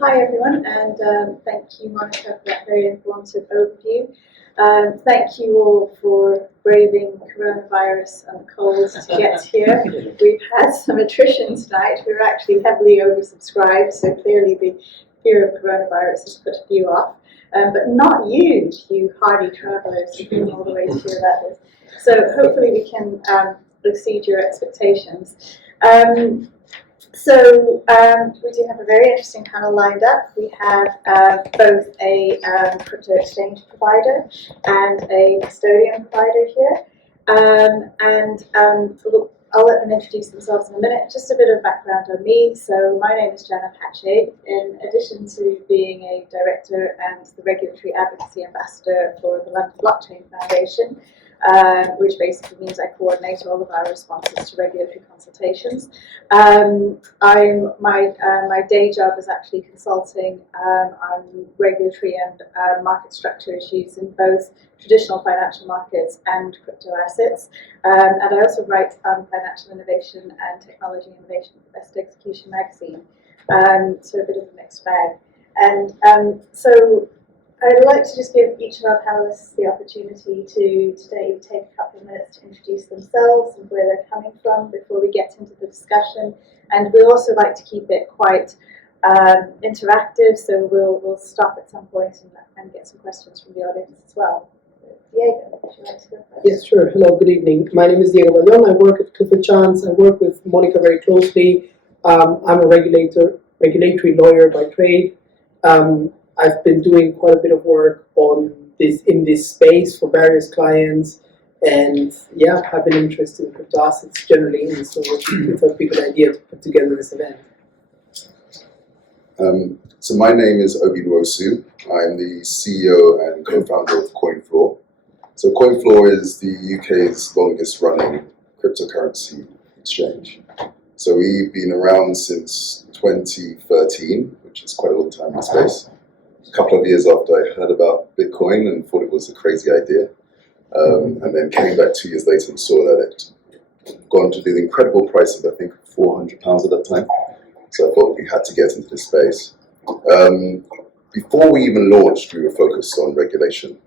Hi everyone, and thank you Monica for that very informative overview. Thank you all for braving coronavirus and the cold to get here. We've had some attrition tonight. We were actually heavily oversubscribed, so clearly the fear of coronavirus has put a few off. But not you, you hardy travellers who came all the way to hear about this. So hopefully we can exceed your expectations. We do have a very interesting panel lined up. We have both a crypto exchange provider and a custodian provider here. I'll let them introduce themselves in a minute. Just a bit of background on me. So my name is Jana Pache. In addition to being a director and the regulatory advocacy ambassador for the London Blockchain Foundation, which basically means I coordinate all of our responses to regulatory consultations. My day job is actually consulting on regulatory and market structure issues in both traditional financial markets and crypto assets. And I also write on financial innovation and technology innovation for Best Execution magazine. So a bit of a mixed bag. And so I'd like to just give each of our panelists the opportunity to today take a couple of minutes to introduce themselves and where they're coming from before we get into the discussion. And we'll also like to keep it quite interactive, so we'll stop at some point and get some questions from the audience as well. Diego, would you like to go first? Yes, sure. Hello, good evening. My name is Diego Ballon. I work at CryptoAssests. I work with Monica very closely. I'm a regulatory lawyer by trade. I've been doing quite a bit of work in this space for various clients, and yeah, have an interest in crypto assets generally, and so it would be a good idea to put together this event. So my name is Obi Nwosu. I'm the CEO and co-founder of CoinFloor. So CoinFloor is the UK's longest running cryptocurrency exchange. So we've been around since 2013, which is quite a long time in the space. A couple of years after I heard about Bitcoin and thought it was a crazy idea. And then came back 2 years later and saw that it gone to the incredible price of, I think, £400 at that time. So I thought we had to get into this space. Before we even launched, we were focused on regulation.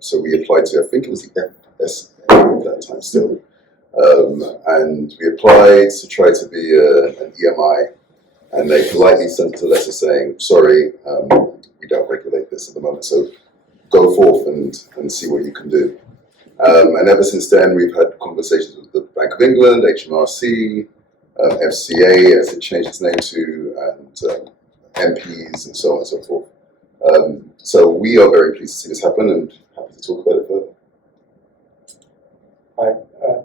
So we applied to, I think it was the FSA at that time still. And we applied to try to be an EMI. And they politely sent a letter saying, sorry, we don't regulate this at the moment, so go forth and see what you can do. And ever since then, we've had conversations with the Bank of England, HMRC, FCA, as it changed its name to, and MPs, and so on and so forth. So we are very pleased to see this happen and happy to talk about it further. Hi,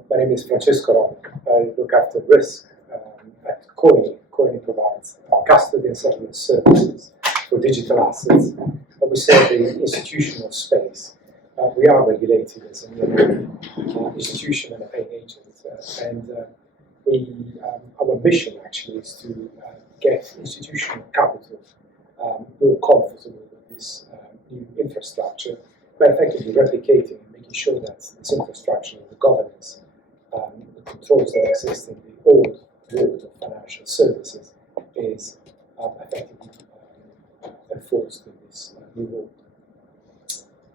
my name is Francesco. I look after risk at Coin. Coin provides custody and settlement services for digital assets, but we serve the institutional space. We are regulated as an institution and a paying agent, our mission actually is to get institutional capital more comfortable with this new infrastructure by effectively replicating and making sure that this infrastructure, the governance, the controls that exist in the old world of financial services is effectively enforced in this new world.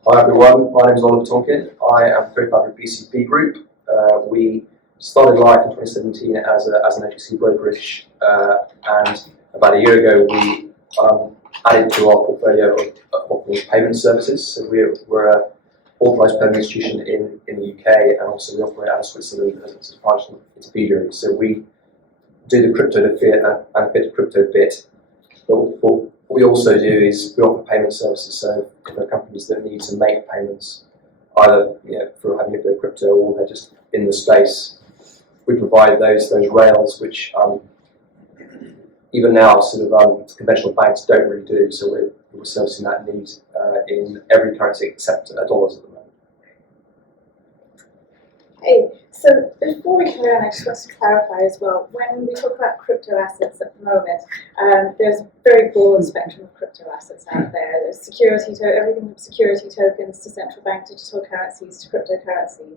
Hi everyone, my name is Oliver Tonkin. I am co-founder of BCP Group. We started life in 2017 as an OTC brokerage, and about a year ago we added to our portfolio of payment services. So we're an authorised payment institution in the UK, and also we operate out of Switzerland as a financial intermediary. So we do the crypto to fiat and a bit of crypto bit. But what we also do is we offer payment services. So if there are companies that need to make payments, either for having a bit of crypto or they're just in the space, we provide those rails which even now sort of conventional banks don't really do. So we're servicing that need in every currency except dollars at the moment. Okay, so before we carry on, I just want to clarify as well, when we talk about crypto assets at the moment, there's a very broad spectrum of crypto assets out there. There's everything from security tokens to central bank digital currencies to cryptocurrencies.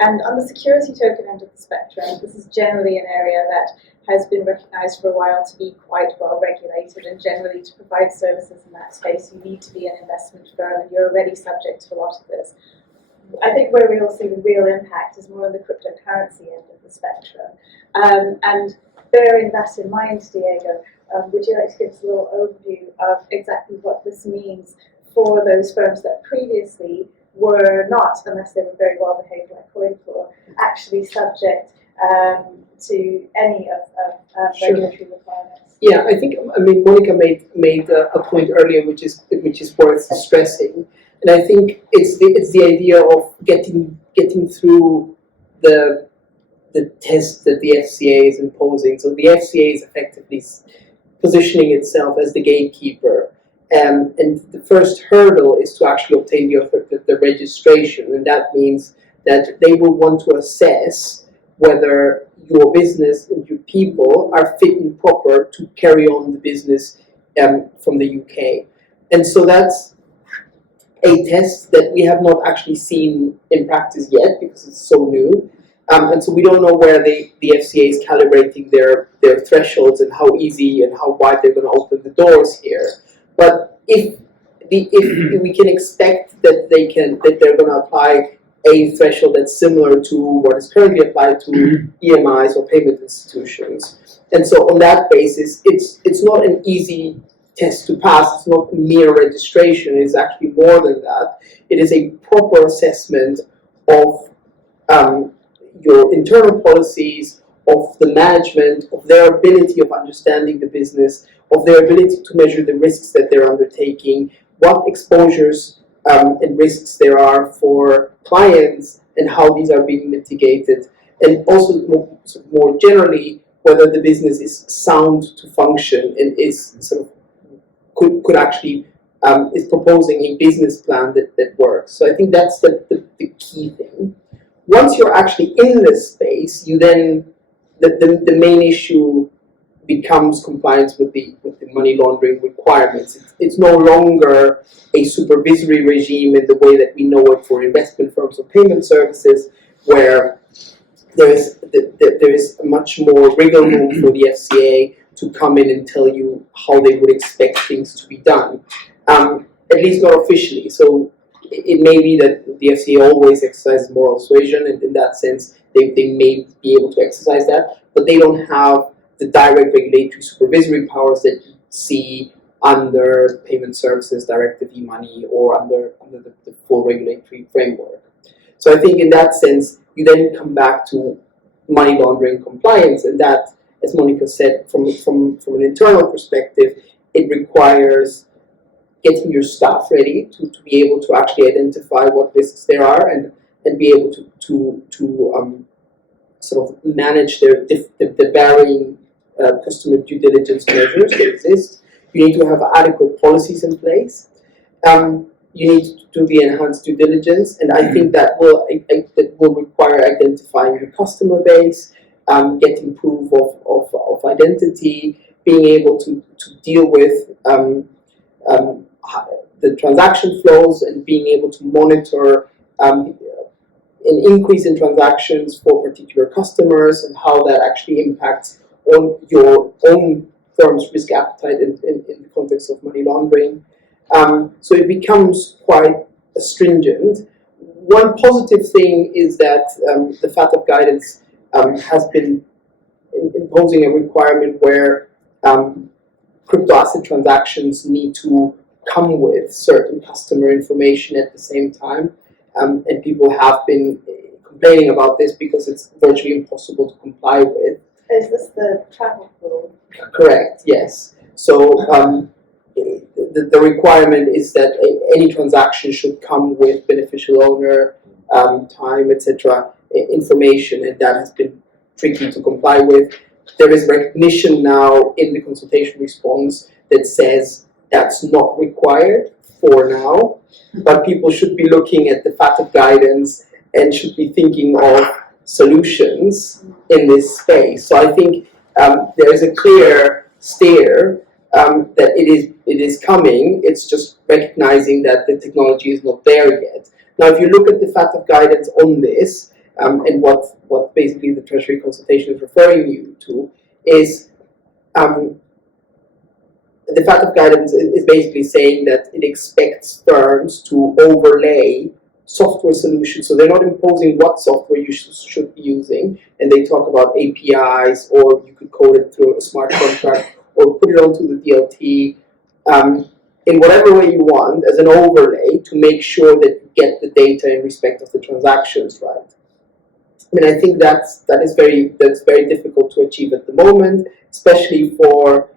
And on the security token end of the spectrum, this is generally an area that has been recognised for a while to be quite well regulated, and generally to provide services in that space you need to be an investment firm and you're already subject to a lot of this. I think where we'll see the real impact is more on the cryptocurrency end of the spectrum. And bearing that in mind, Diego, would you like to give us a little overview of exactly what this means for those firms that previously were not, unless they were very well behaved like CoinFloor, actually subject to any of Sure. regulatory requirements? Yeah, I think, Monica made a point earlier, which is worth stressing, and I think it's the idea of getting through the test that the FCA is imposing. So the FCA is effectively positioning itself as the gatekeeper, and the first hurdle is to actually obtain the registration, and that means that they will want to assess whether your business and your people are fit and proper to carry on the business from the UK. And so that's a test that we have not actually seen in practice yet because it's so new. And so we don't know where the FCA is calibrating their thresholds and how easy and how wide they're going to open the doors here. But if we can expect that they're going to apply a threshold that's similar to what is currently applied to EMIs or payment institutions. And so on that basis, it's not an easy test to pass. It's not mere registration. It's actually more than that. It is a proper assessment of your internal policies, of the management, of their ability of understanding the business, of their ability to measure the risks that they're undertaking, what exposures and risks there are for clients, and how these are being mitigated, and also more generally whether the business is sound to function and is sort of could actually is proposing a business plan that works. So I think that's the key thing. Once you're actually in this space, you then the main issue becomes compliance with the money laundering requirements. It's no longer a supervisory regime in the way that we know it for investment firms or payment services, where there is much more wiggle room for the FCA to come in and tell you how they would expect things to be done, at least not officially. So it may be that the FCA always exercises moral suasion, and in that sense they may be able to exercise that, but they don't have the direct regulatory supervisory powers that you see under Payment Services Directive e-money or under the full regulatory framework. So I think in that sense, you then come back to money laundering compliance, and that, as Monica said, from an internal perspective, it requires getting your staff ready to be able to actually identify what risks there are and be able to sort of manage the varying customer due diligence measures that exist. You need to have adequate policies in place. You need to do the enhanced due diligence, and I think that will require identifying your customer base, getting proof of identity, being able to deal with the transaction flows, and being able to monitor an increase in transactions for particular customers and how that actually impacts on your own firm's risk appetite in the context of money laundering. So it becomes quite stringent. One positive thing is that the FATF guidance has been imposing a requirement where crypto asset transactions need to come with certain customer information at the same time, and people have been complaining about this because it's virtually impossible to comply with. Is this the travel rule? Correct, yes. So the requirement is that any transaction should come with beneficial owner, time, etc. information, and that has been tricky to comply with. There is recognition now in the consultation response that says that's not required for now, but people should be looking at the FATF guidance and should be thinking of solutions in this space. So I think there is a clear steer that it is coming. It's just recognizing that the technology is not there yet. Now, if you look at the FATF guidance on this, and what basically the Treasury consultation is referring you to, is the FATF guidance is basically saying that it expects firms to overlay software solutions. So they're not imposing what software you should be using, and they talk about APIs, or you could code it through a smart contract, or put it onto the DLT, in whatever way you want, as an overlay to make sure that you get the data in respect of the transactions right. I mean, I think that's very difficult to achieve at the moment, especially for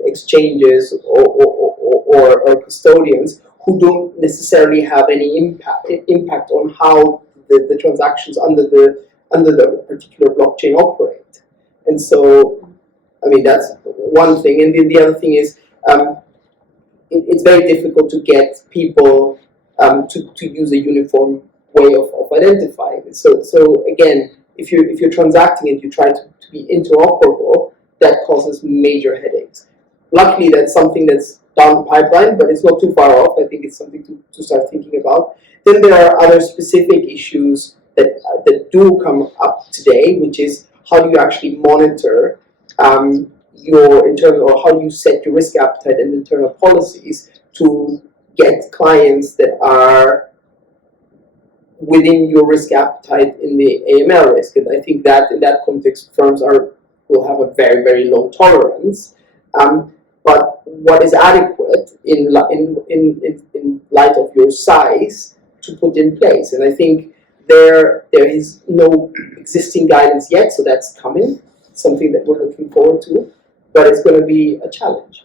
exchanges or custodians who don't necessarily have any impact on how the transactions under the particular blockchain operate. And so, I mean, that's one thing. And then the other thing is, it's very difficult to get people to use a uniform way of identifying it. So again, if you're transacting and you try to be interoperable, that causes major headaches. Luckily, that's something that's down the pipeline, but it's not too far off. I think it's something to start thinking about. Then there are other specific issues that do come up today, which is how do you actually monitor your internal, or how do you set your risk appetite and internal policies to get clients that are within your risk appetite in the AML risk. And I think that in that context, firms will have a very, very low tolerance. But what is adequate in light of your size to put in place? And I think there is no existing guidance yet, so that's coming, something that we're looking forward to, but it's going to be a challenge.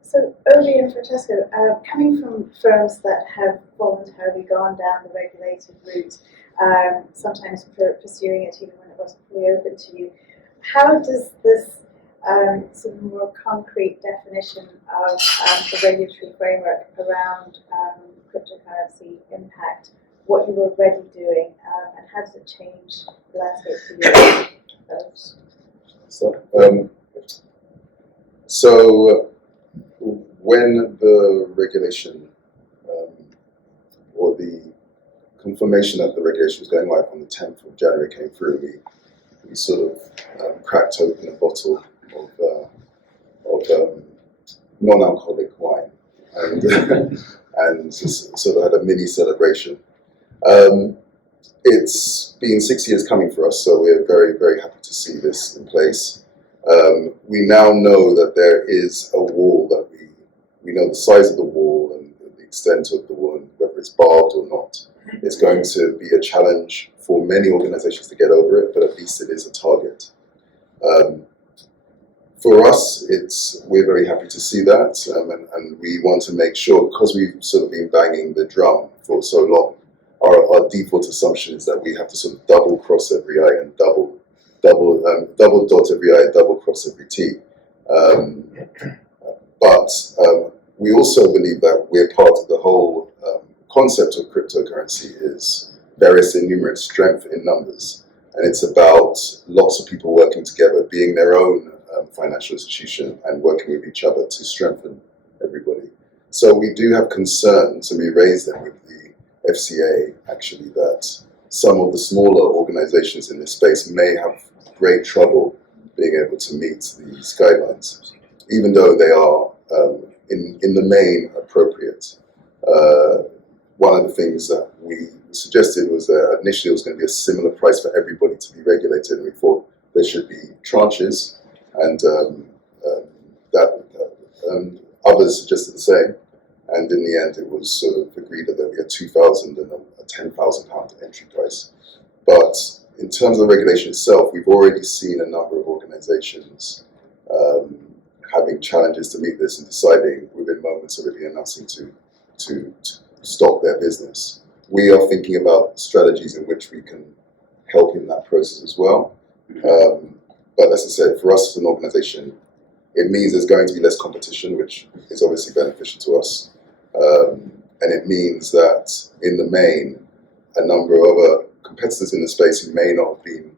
So, Ovi and Francesco, coming from firms that have voluntarily gone down the regulated route, sometimes pursuing it even when it wasn't fully open to you, how does this sort of more concrete definition of the regulatory framework around cryptocurrency impact what you were already doing, and how does it change the landscape for you? So when the regulation or the confirmation that the regulation was going live on the 10th of January came through, we sort of cracked open a bottle of non-alcoholic wine and just sort of had a mini celebration. It's been 6 years coming for us, so we're very, very happy to see this in place. We now know that there is a wall that we know the size of the wall and the extent of the wall, and whether it's barbed or not. It's going to be a challenge for many organizations to get over it, but at least it is a target. For us, we're very happy to see that, and we want to make sure, because we've sort of been banging the drum for so long, our default assumption is that we have to sort of double cross every I and double dot every I, double cross every T. But we also believe that we're part of the whole concept of cryptocurrency is various in numerous, strength in numbers. And it's about lots of people working together, being their own financial institution and working with each other to strengthen everybody. So we do have concerns, and we raised them with the FCA, actually, that some of the smaller organizations in this space may have great trouble being able to meet these guidelines, even though they are, in the main, appropriate. One of the things that we suggested was that initially it was going to be a similar price for everybody to be regulated, and we thought there should be tranches, and others suggested the same. And in the end, it was sort of agreed that there would be a £2,000 and a £10,000 entry price. But in terms of the regulation itself, we've already seen a number of organizations having challenges to meet this and deciding within moments already announcing to stop their business. We are thinking about strategies in which we can help in that process as well. But as I said, for us as an organization, it means there's going to be less competition, which is obviously beneficial to us. and it means that in the main, a number of other competitors in the space who may not have been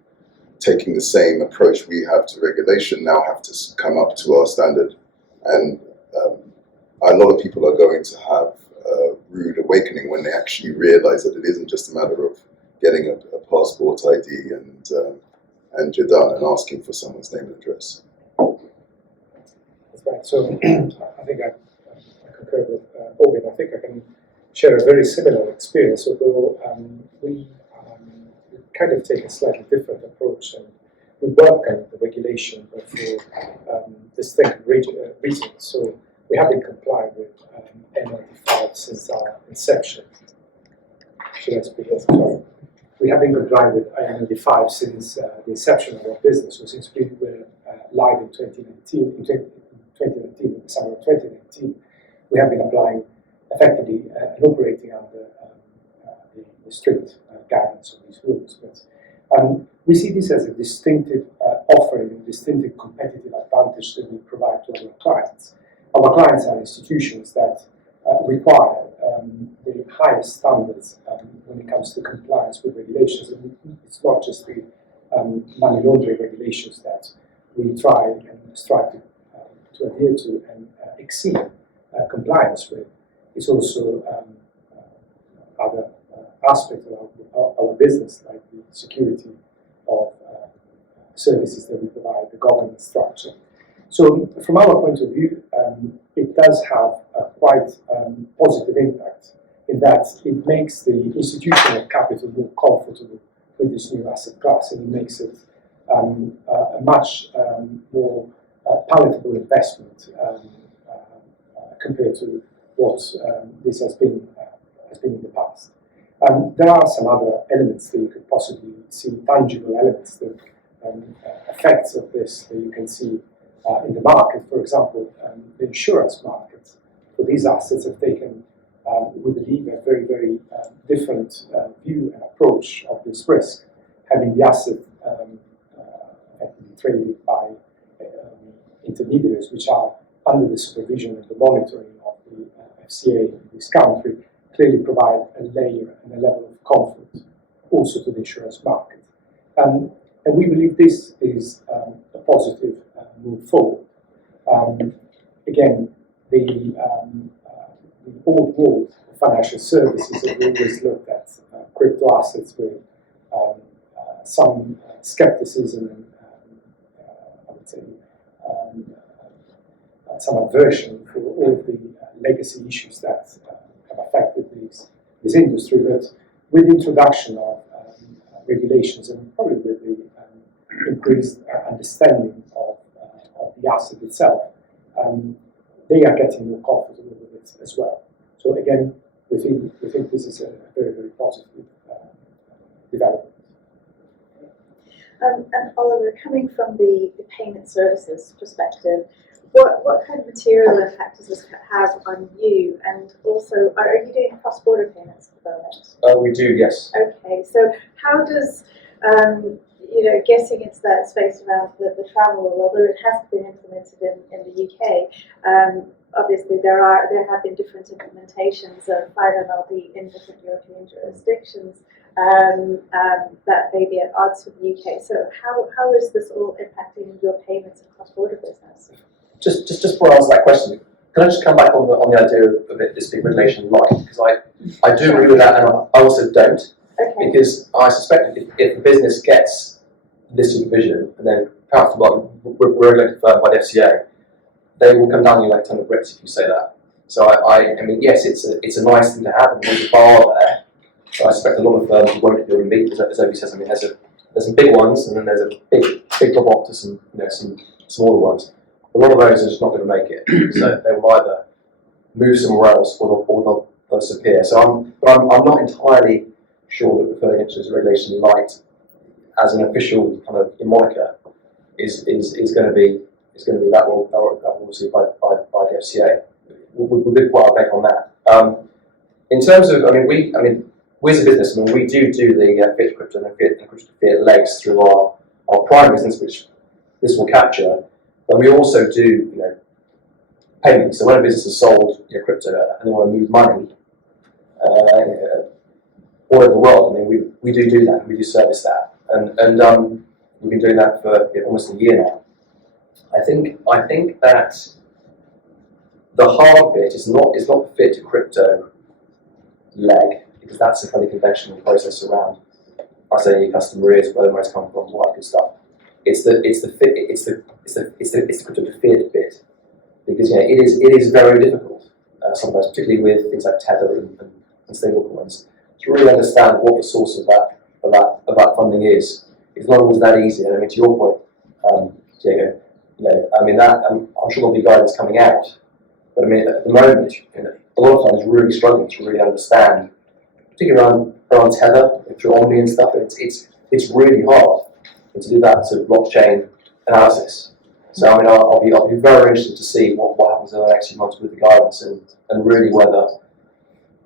taking the same approach we have to regulation now have to come up to our standard. And a lot of people are going to have a rude awakening when they actually realize that it isn't just a matter of getting a passport ID and you're done, and asking for someone's name and address. That's right. So I think I concur with Owen. I think I can share a very similar experience, although we kind of take a slightly different approach, and we work on the regulation but for distinct reasons. So we have been complying with AMLD 5 since our inception. Should I speak? Yes, sorry. We have been complying with AMLD 5 since the inception of our business. So since we were live in 2019, in the summer of 2019, we have been applying effectively and operating under the strict guidance of these rules. But we see this as a distinctive offering, a distinctive competitive advantage that we provide to our clients. Our clients are institutions that require the highest standards when it comes to compliance with regulations. And it's not just the money laundering regulations that we try and strive to adhere to and exceed compliance with. It's also other aspects of our business, like the security of services that we provide, the governance structure. So from our point of view, it does have a quite positive impact in that it makes the institutional capital more comfortable with this new asset class, and it makes it a much more palatable investment compared to what this has been in the past. There are some other elements that you could possibly see, tangible elements, that effects of this that you can see in the market. For example, the insurance market for these assets have taken, we believe, a very, very different view and approach of this risk, having the asset traded by intermediaries which are under the supervision and the monitoring of the FCA in this country, clearly provide a layer and a level of comfort also to the insurance market. And we believe this is a positive move forward. Again, the old world of financial services have always looked at crypto assets with some skepticism and I would say some aversion for all of the legacy issues that have affected this industry. But with the introduction of regulations and probably with the increased understanding of the asset itself, they are getting more comfortable with it as well. So again, we think this is a very, very positive development. And Oliver, coming from the payment services perspective, what kind of material impact does this have on you? And also, are you doing cross-border payments at the moment? We do, yes. Okay, so how does getting into that space around the travel, although it hasn't been implemented in the UK, obviously there have been different implementations of 5MLD in different European jurisdictions that may be at odds with the UK. So how is this all impacting your payments and cross-border business? Just before I answer that question, can I just come back on the idea of it, this being regulation light? Because I do agree with that, and I also don't. Okay. Because I suspect if the business gets this supervision, and then perhaps we're regulated firm by the FCA, they will come down you like a ton of bricks if you say that. So I mean, yes, it's a nice thing to have, and there's a bar there. But I suspect a lot of firms won't be able to meet, as Obi says. I mean, there's some big ones, and then there's a big drop off to some smaller ones. A lot of those are just not going to make it. So they will either move somewhere else, or they'll disappear. So I'm not entirely sure that referring it to as regulation light as an official kind of moniker is going to be that will obviously by the FCA. We'll be quite a bet on that. In terms of, we as a business, we do the fiat crypto and fiat legs through our prime business, which this will capture, but we also do payments. So when a business has sold crypto and they want to move money, all over the world. I mean, we do that, we do service that, and we've been doing that for almost a year now. I think that the hard bit is not the fit to crypto leg, because that's a fairly conventional process around us saying your customer is, where the money's come from, all that good stuff. It's the crypto to fiat bit, because it is very difficult sometimes, particularly with things like Tether and stablecoins, to really understand what the source of that funding is. It's not always that easy. And I mean, to your point, Diego, I mean that I'm sure there'll be guidance coming out, but I mean at the moment, a lot of times really struggling to really understand, particularly around Tether through Omni and stuff. It's really hard to do that sort of blockchain analysis. So I mean, I'll be very interested to see what happens in the next few months with the guidance and really whether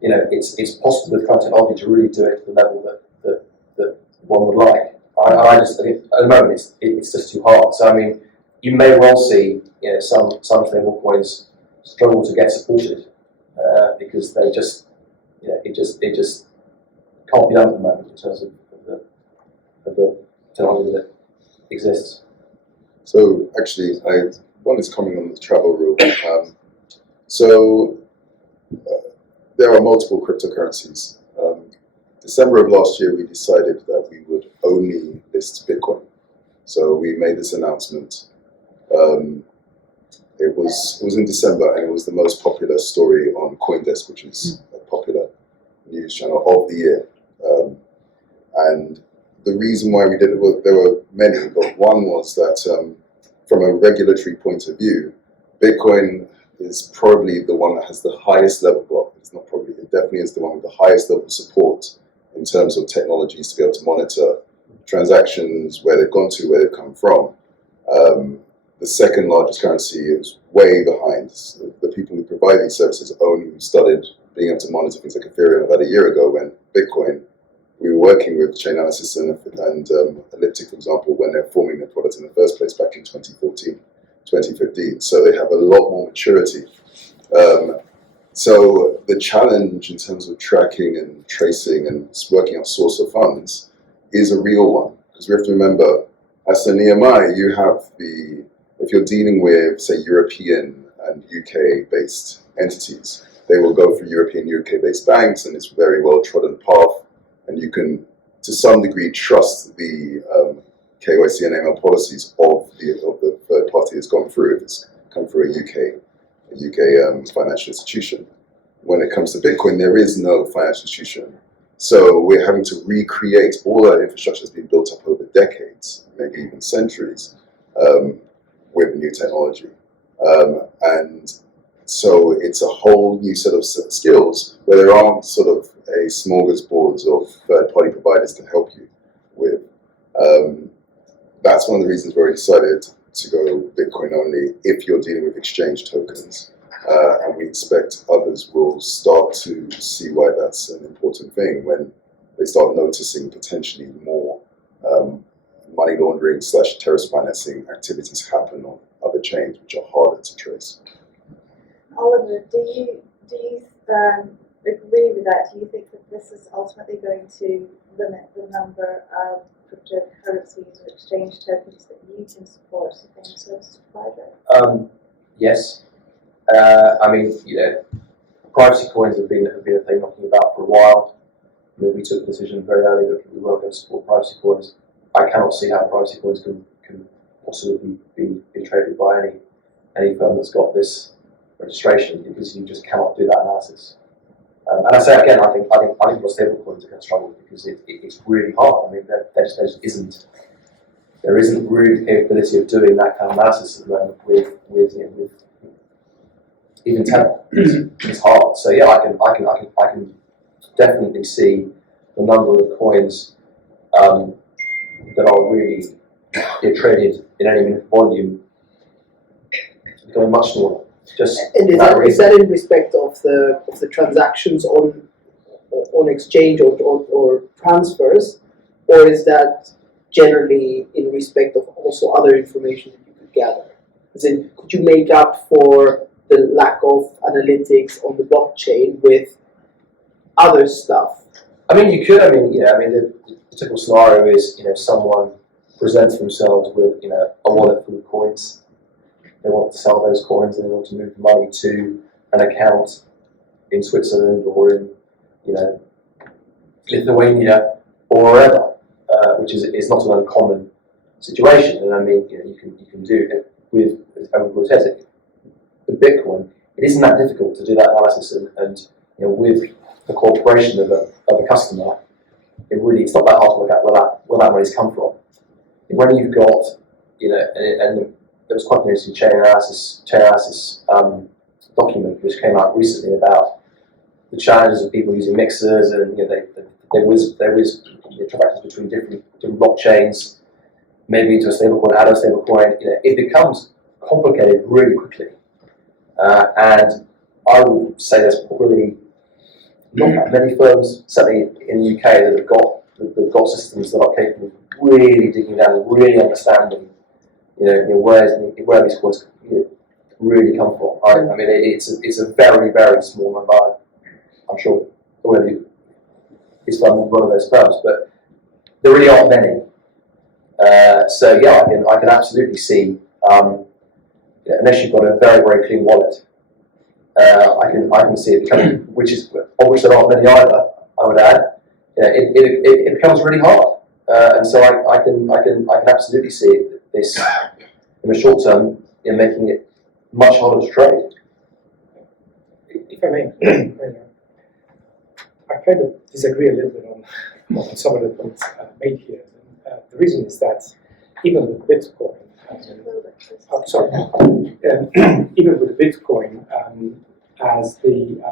it's possible with current technology to really do it to the level that one would like. I just think at the moment it's just too hard. So I mean, you may well see some stable coins struggle to get supported because they just it just can't be done at the moment in terms of the technology that exists. So actually, one is coming on the travel rule. So there are multiple cryptocurrencies. December of last year, we decided that we would only list Bitcoin. So we made this announcement. It was in December, and it was the most popular story on CoinDesk, which is a popular news channel of the year. And the reason why we did it, well, there were many, but one was that from a regulatory point of view, Bitcoin is probably the one that has the highest level, well, it's not probably, it definitely is the one with the highest level of support in terms of technologies to be able to monitor transactions, where they've gone to, where they've come from. The second largest currency is way behind. So the people who provide these services only started being able to monitor things like Ethereum about a year ago, when Bitcoin, we were working with Chainalysis and Elliptic, for example, when they're forming their product in the first place back in 2014, 2015. So they have a lot more maturity. So the challenge in terms of tracking and tracing and working out source of funds is a real one, because we have to remember, as an EMI, you have if you're dealing with, say, European and UK-based entities, they will go through European, UK-based banks, and it's a very well-trodden path, and you can, to some degree, trust the KYC and AML policies of the third party that's gone through, if it's come through a UK financial institution. When it comes to Bitcoin, there is no financial institution. So we're having to recreate all that infrastructure that's been built up over decades, maybe even centuries, with new technology. And so it's a whole new set of skills where there aren't sort of a smorgasbord of third-party providers to help you with. That's one of the reasons we're excited to go Bitcoin only if you're dealing with exchange tokens. And we expect others will start to see why that's an important thing when they start noticing potentially more money laundering / terrorist financing activities happen on other chains which are harder to trace. Oliver, do you agree with that? Do you think that this is ultimately going to limit the number of cryptocurrencies or exchange tokens that you can support as a payment service provider? Yes. I mean, privacy coins have been a thing knocking about for a while. We took the decision very early that we weren't going to support privacy coins. I cannot see how privacy coins can possibly be traded by any firm that's got this registration, because you just cannot do that analysis. And I say again, I think your stable coins are going to struggle because it's really hard. I mean, there just isn't really the capability of doing that kind of analysis at the moment with even Tether. It's hard. So yeah, I can definitely see the number of coins that are really traded in any minute volume becoming much smaller. And is that in respect of the transactions on exchange or transfers, or is that generally in respect of also other information that you could gather? As in, could you make up for the lack of analytics on the blockchain with other stuff? I mean, you could. I mean, the typical scenario is, someone presents themselves with, a wallet full of coins. They want to sell those coins and they want to move the money to an account in Switzerland or in, Lithuania or wherever, which is not an uncommon situation. And I mean, you can do it with, as Owen says, the Bitcoin. It isn't that difficult to do that analysis, and with the cooperation of a customer, it's not that hard to work out where that money's come from. When you've got, and there was quite an interesting chain analysis document which came out recently about the challenges of people using mixers, and there was transactions between different blockchains, maybe into a stablecoin, add a stablecoin. It becomes complicated really quickly, and I would say there's probably not that many firms, certainly in the UK, that have got systems that are capable of really digging down and really understanding, where these coins really come from. I mean, it's a very, very small number. I'm sure whoever is one of those firms, but there really aren't many. So yeah, I can absolutely see, unless you've got a very, very clean wallet, I can see it becoming, of which there aren't many either, I would add. It becomes really hard, and so I can absolutely see this in the short term, making it much harder to trade. If I may, I kind of disagree a little bit on some of the points made here. The reason is that even with Bitcoin, even with Bitcoin, as the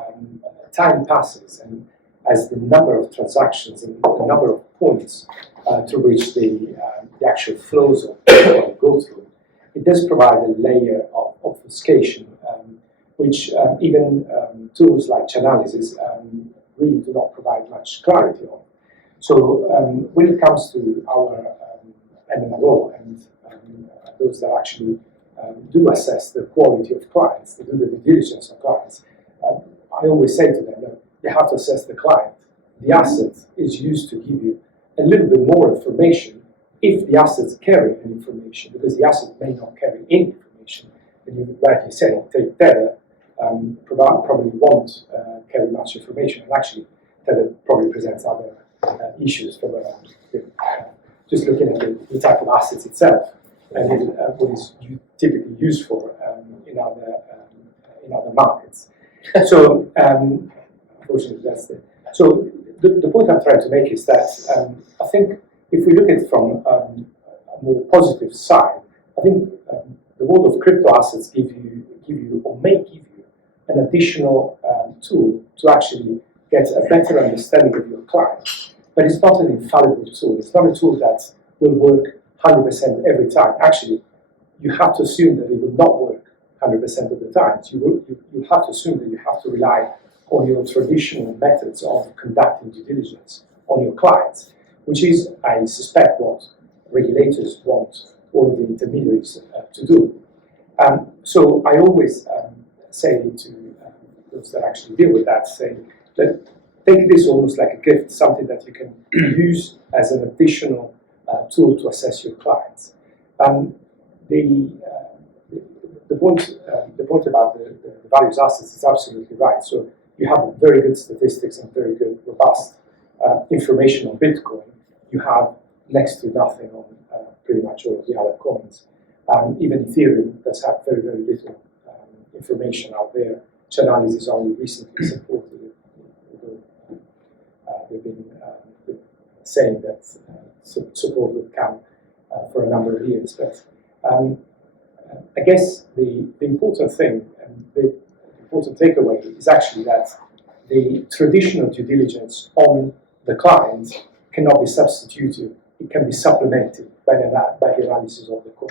time passes and as the number of transactions and the number of points to which the actual flows of Bitcoin go through, it does provide a layer of obfuscation, which even tools like Chainalysis really do not provide much clarity on. So when it comes to our MLRO and those that actually do assess the quality of clients, they do the due diligence of clients, I always say to them, look, you have to assess the client. The asset is used to give you a little bit more information if the assets carry any information, because the asset may not carry any information. And you, like you said, take Tether, probably won't carry much information, and actually Tether probably presents other issues from just looking at the type of assets itself and what is typically used for in other markets. So unfortunately, that's the. So the point I'm trying to make is that I think if we look at it from a more positive side, I think the world of crypto assets give you or may give you an additional tool to actually get a better understanding of your client. But it's not an infallible tool. It's not a tool that will work 100% every time. Actually, you have to assume that it will not work 100% of the time. You have to assume that you have to rely on your traditional methods of conducting due diligence on your clients, which is, I suspect, what regulators want all of the intermediaries to do. So I always say to those that actually deal with that, say that take this almost like a gift, something that you can use as an additional tool to assess your clients. The point about the various assets is absolutely right. So you have very good statistics and very good, robust information on Bitcoin. You have next to nothing on pretty much all of the other coins. Even Ethereum does have very, very little information out there. Chainalysis only recently supported it. They've been saying that support would come for a number of years. But I guess the important thing and the important takeaway is actually that the traditional due diligence on the client cannot be substituted. It can be supplemented by the analysis of the coin.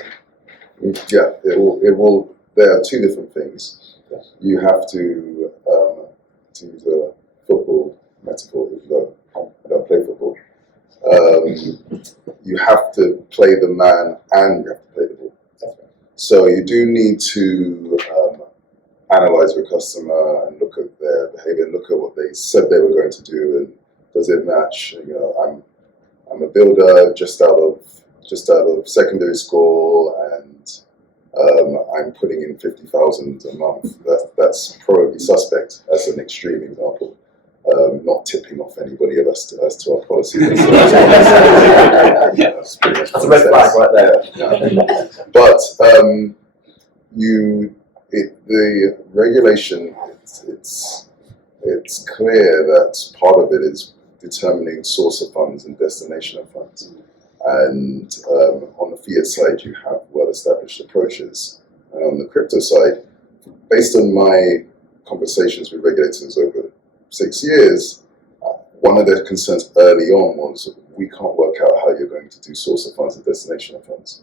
Yeah, it will. There are two different things. Yes. You have to use a football metaphor, if you don't play football. You have to play the man and you have to play the ball. That's right. So you do need to analyze your customer and look at their behavior, look at what they said they were going to do, and does it match? You know, I'm a builder just out of secondary school, and I'm putting in 50,000 a month. That's probably suspect. That's an extreme example. Not tipping off anybody as to our policy. That's a red flag right there. Yeah. But the regulation, it's clear that part of it is determining source of funds and destination of funds. And on the fiat side, you have well-established approaches. And on the crypto side, based on my conversations with regulators over 6 years, one of their concerns early on was we can't work out how you're going to do source of funds and destination of funds.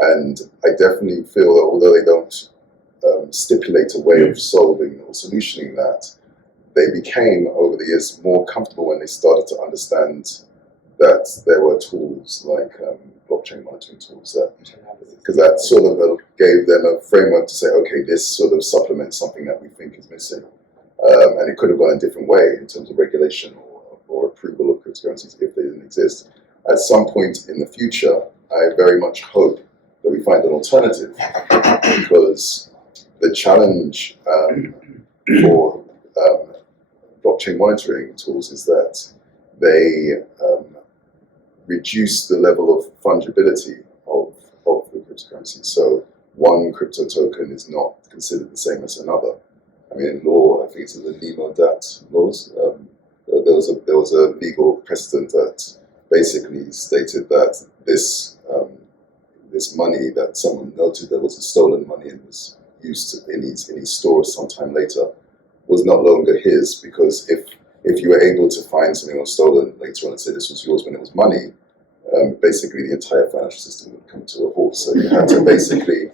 And I definitely feel that although they don't stipulate a way of solving or solutioning that, they became over the years more comfortable when they started to understand that there were tools like blockchain monitoring tools, because that sort of gave them a framework to say, okay, this sort of supplements something that we think is missing. And it could have gone a different way in terms of regulation or approval of cryptocurrencies if they didn't exist. At some point in the future, I very much hope that we find an alternative, because the challenge for blockchain monitoring tools is that they reduce the level of fungibility of the cryptocurrency. So one crypto token is not considered the same as another. I mean, in law, I think it's in the Nemo Dat laws. There was a legal precedent that basically stated that this money that someone noted that was a stolen money and was used in his stores sometime later was no longer his, because if you were able to find something that was stolen later on and say this was yours when it was money, basically the entire financial system would come to a halt. So you had to basically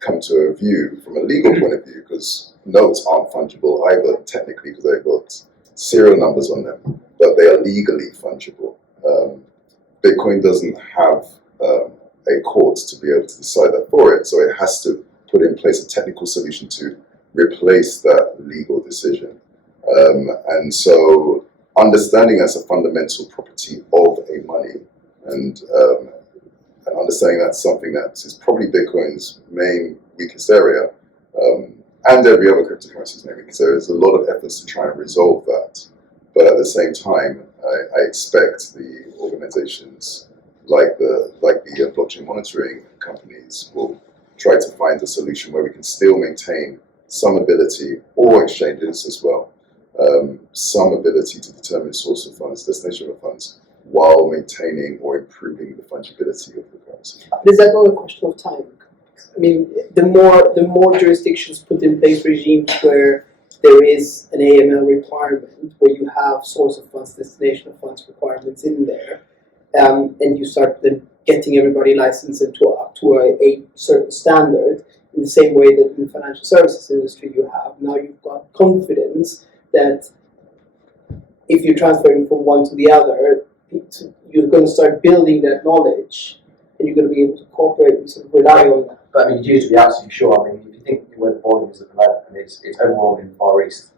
come to a view from a legal point of view, because notes aren't fungible either technically because they've got serial numbers on them, but they are legally fungible. Bitcoin doesn't have a court to be able to decide that for it, so it has to put in place a technical solution to replace that legal decision. And so understanding that's a fundamental property of a money, and understanding that's something that is probably Bitcoin's main weakest area, and every other cryptocurrency's main weakest area. There's a lot of efforts to try and resolve that. But at the same time, I expect the organizations like the blockchain monitoring companies will try to find a solution where we can still maintain some ability, or exchanges as well, some ability to determine source of funds, destination of funds, while maintaining or improving the fungibility of the currency. Is that not a question of time? I mean, the more jurisdictions put in place regimes where there is an AML requirement, where you have source of funds, destination of funds requirements in there, and you start then getting everybody licensed up to a certain standard, in the same way that in the financial services industry you have. Now you've got confidence that if you're transferring from one to the other, you're going to start building that knowledge, and you're going to be able to cooperate and sort of rely on that. But I mean, you need to be absolutely sure. I mean, if you think where the volume is at the moment, I mean, it's overall in the Far East,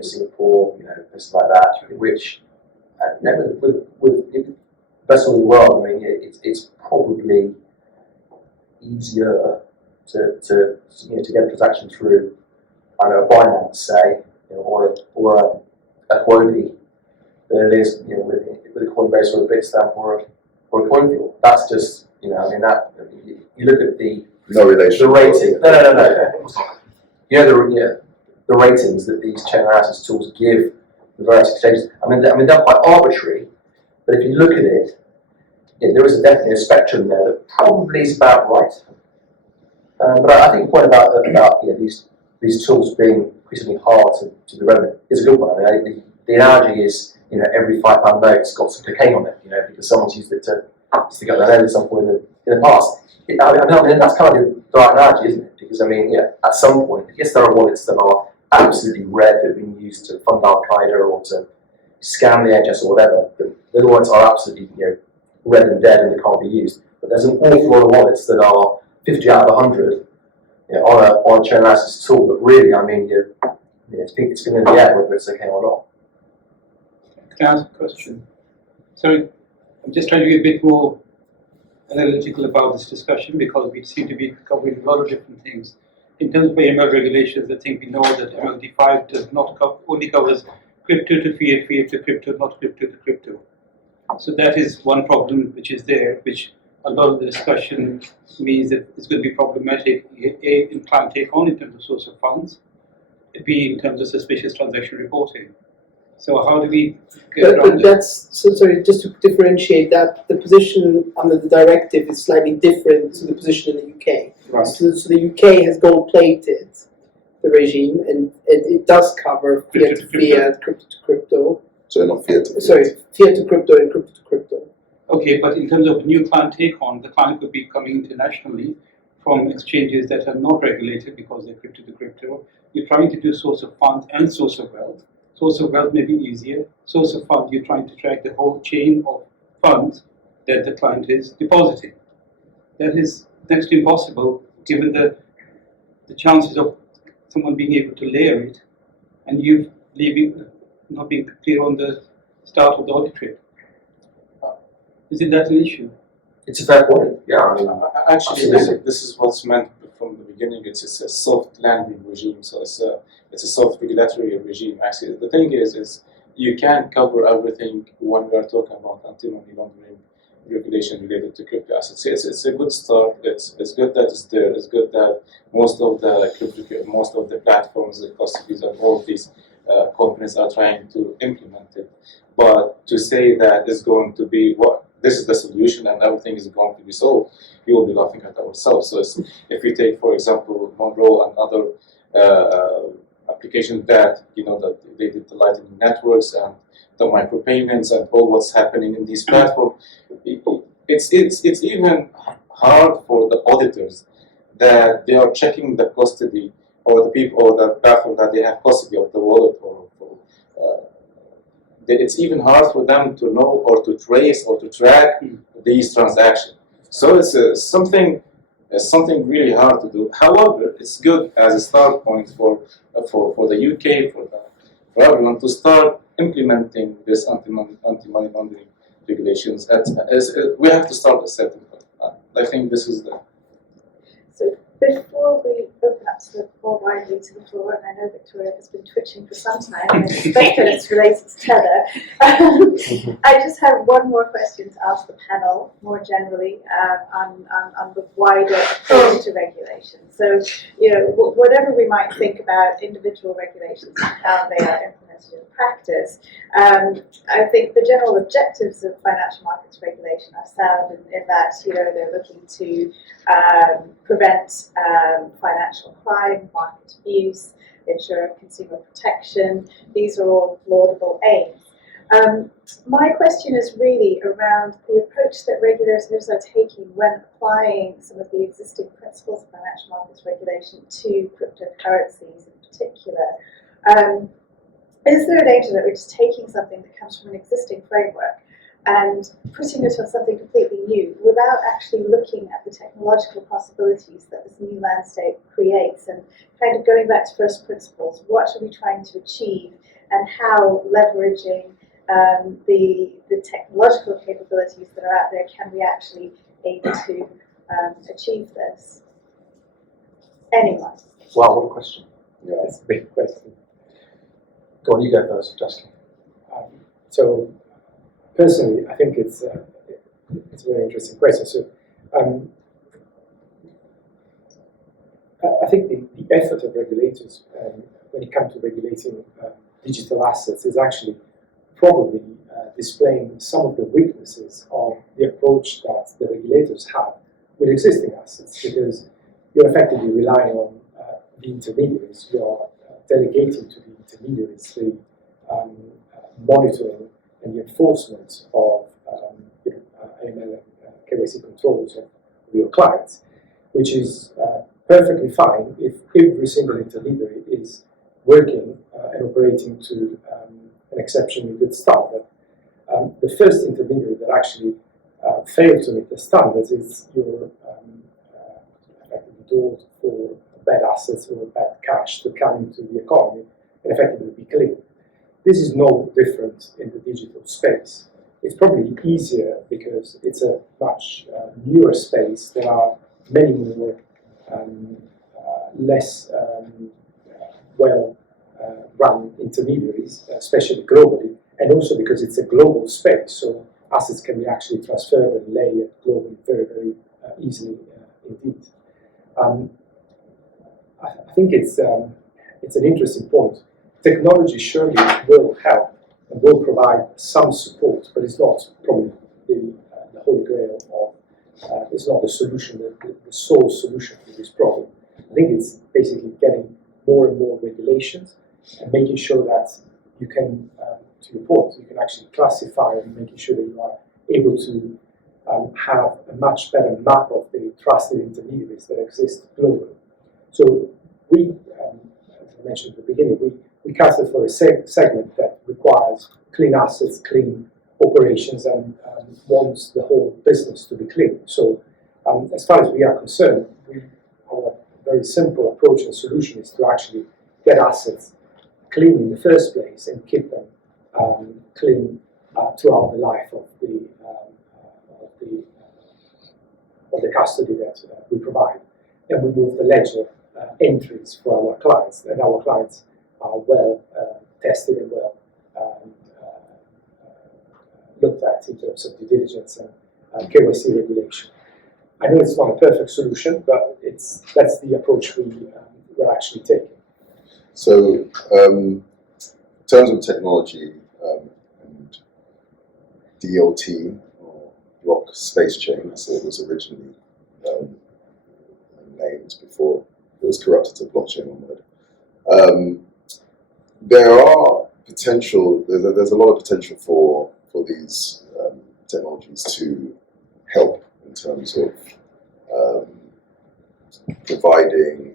Singapore, places like that, which, with the best of the world, I mean, it's probably easier to get a transaction through, I don't know, a Binance, say, or a Huobi, than it is, with a Coinbase or a Bitstamp or a CoinFloor. That's just, you look at the rating. No. The ratings that these chain analysis tools give the various exchanges. I mean, they're quite arbitrary, but if you look at it, there is definitely a spectrum there that probably is about right. But I think the point about these tools being increasingly hard to be relevant is a good one. I mean, the analogy is, every £5 note's got some cocaine on it, because someone's used it to stick up their nose at some point in the past. I mean, that's kind of the right analogy, isn't it? Because, at some point, yes, there are wallets that are absolutely red that have been used to fund Al-Qaeda or to scam the NHS or whatever. The wallets are absolutely, red and dead and they can't be used. But there's an awful lot of wallets that are 50 out of 100 on a chain analysis tool, but really, I mean, it's been in the air whether it's okay or not. Can I ask a question? Sorry, I'm just trying to be a bit more analytical about this discussion because we seem to be covering a lot of different things. In terms of AML regulations, I think we know that AMLD 5 does not only covers crypto to fiat, fiat to crypto, not crypto to crypto. So that is one problem which is there, which a lot of the discussion means that it's going to be problematic, A, in client take on in terms of source of funds, B, in terms of suspicious transaction reporting. So how do we get around But it? that's, so sorry, just to differentiate that, the position under the directive is slightly different to the position in the UK. Right. So the UK has gold-plated the regime, and it does cover fiat to fiat, crypto to crypto. So not fiat to fiat. Sorry, fiat to crypto and crypto to crypto. Okay, but in terms of new client take on, the client could be coming internationally from exchanges that are not regulated because they're crypto to crypto. You're trying to do source of funds and source of wealth. Source of wealth may be easier. Source of funds, you're trying to track the whole chain of funds that the client is depositing. That is next to impossible given the chances of someone being able to layer it and you not being clear on the start of the audit trail. Isn't that an issue? It's a fair point. Yeah, I mean, Actually, absolutely. this is what's meant from the beginning. It's a soft landing regime, so it's a soft regulatory regime. Actually, the thing is you can't cover everything when we are talking about anti-money laundering regulation related to crypto assets. It's a good start. It's good that it's there. It's good that most of the platforms, the custodians, and all of these companies are trying to implement it. But to say that it's going to be this is the solution and everything is going to be solved, we will be laughing at ourselves. So if we take, for example, Monroe and other applications that that they did the Lightning networks and the micropayments and all what's happening in these platforms, it's even hard for the auditors that they are checking the custody or the people or the platform that they have custody of the wallet it's even hard for them to know or to trace or to track these transactions. So it's something really hard to do. However, it's good as a start point for the UK, for everyone to start implementing this anti-money laundering regulations. We have to start a certain point. I think this is the. So before we open up to the more widely to the floor, and I know Victoria has been twitching for some time, and I suspect that it's related to Tether, I just have one more question to ask the panel, more generally, on the wider approach to regulation. So, whatever we might think about individual regulations and how they are implemented in practice, I think the general objectives of financial markets regulation are sound in that they're looking to prevent financial crime, market abuse, ensure consumer protection. These are all laudable aims. My question is really around the approach that regulators are taking when applying some of the existing principles of financial markets regulation to cryptocurrencies in particular. Is there a danger that we're just taking something that comes from an existing framework and putting it on something completely new without actually looking at the technological possibilities that this new landscape creates and kind of going back to first principles? What are we trying to achieve and how leveraging the technological capabilities that are out there can we actually aim to achieve this? Anyone? Wow, what a question. Yeah. That's a big question. Go on, you go first, Justin. So personally, I think it's a very interesting question. So I think the effort of regulators when it comes to regulating digital assets is actually probably displaying some of the weaknesses of the approach that the regulators have with existing assets, because you're effectively relying on the intermediaries. You're delegating to the intermediaries the monitoring and the enforcement of AML and KYC controls of your clients, which is perfectly fine if every single intermediary is working and operating to an exceptionally good start. But the first intermediary that actually fail to meet the standards, you're effectively door for bad assets or bad cash to come into the economy and effectively be clean. This is no different in the digital space. It's probably easier because it's a much newer space. There are many more less well run intermediaries, especially globally, and also because it's a global space, so assets can be actually transferred and layered globally very, very easily indeed. I think it's an interesting point. Technology surely will help and will provide some support, but it's not probably the holy grail of, it's not the solution, the sole solution for this problem. I think it's basically getting more and more regulations and making sure that you can, to your point, you can actually classify and making sure that you are able to have a much better map of the trusted intermediaries that exist globally. So we, as I mentioned at the beginning, we cast it for a segment that requires clean assets, clean operations, and wants the whole business to be clean. So as far as we are concerned, our very simple approach and solution is to actually get assets clean in the first place and keep them clean throughout the life of the custody that we provide. And we move the ledger entries for our clients, and our clients are well tested and well looked at in terms of due diligence and KYC regulation. I know it's not a perfect solution, but that's the approach we're actually taking. So, in terms of technology and DLT, or block space chain, as it was originally named before it was corrupted to blockchain onward, there are potential. There's a lot of potential for these technologies to help in terms of providing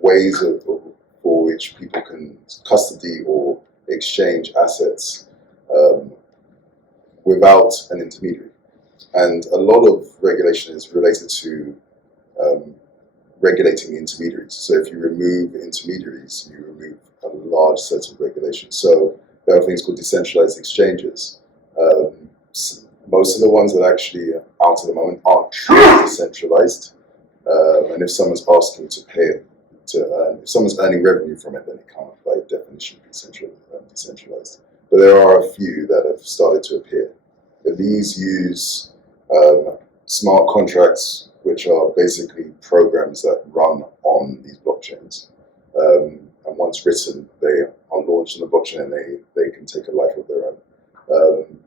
ways for which people can custody or exchange assets without an intermediary. And a lot of regulation is related to regulating intermediaries. So if you remove intermediaries, you remove a large set of regulations. So there are things called decentralized exchanges. Most of the ones that actually are out at the moment aren't truly decentralized. And if someone's asking to pay to earn, if someone's earning revenue from it, then it can't by definition be decentralized. But there are a few that have started to appear. These use smart contracts, which are basically programs that run on these blockchains. And once written, they are launched on the blockchain and they can take a life of their own.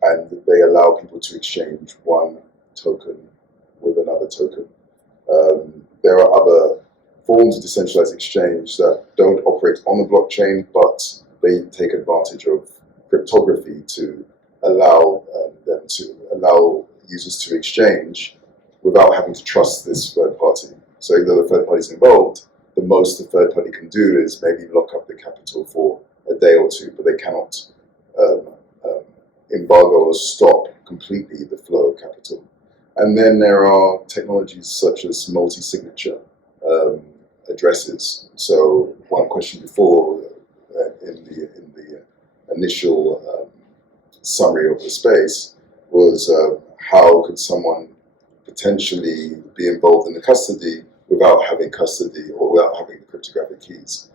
And they allow people to exchange one token with another token. There are other forms of decentralized exchange that don't operate on the blockchain, but they take advantage of cryptography to allow users to exchange without having to trust this third party. So even though the third party is involved, the most the third party can do is maybe lock up the capital for a day or two, but they cannot embargo or stop completely the flow of capital. And then there are technologies such as multi-signature addresses. So one question before in the initial summary of the space was how could someone potentially be involved in the custody without having custody or without having the cryptographic keys.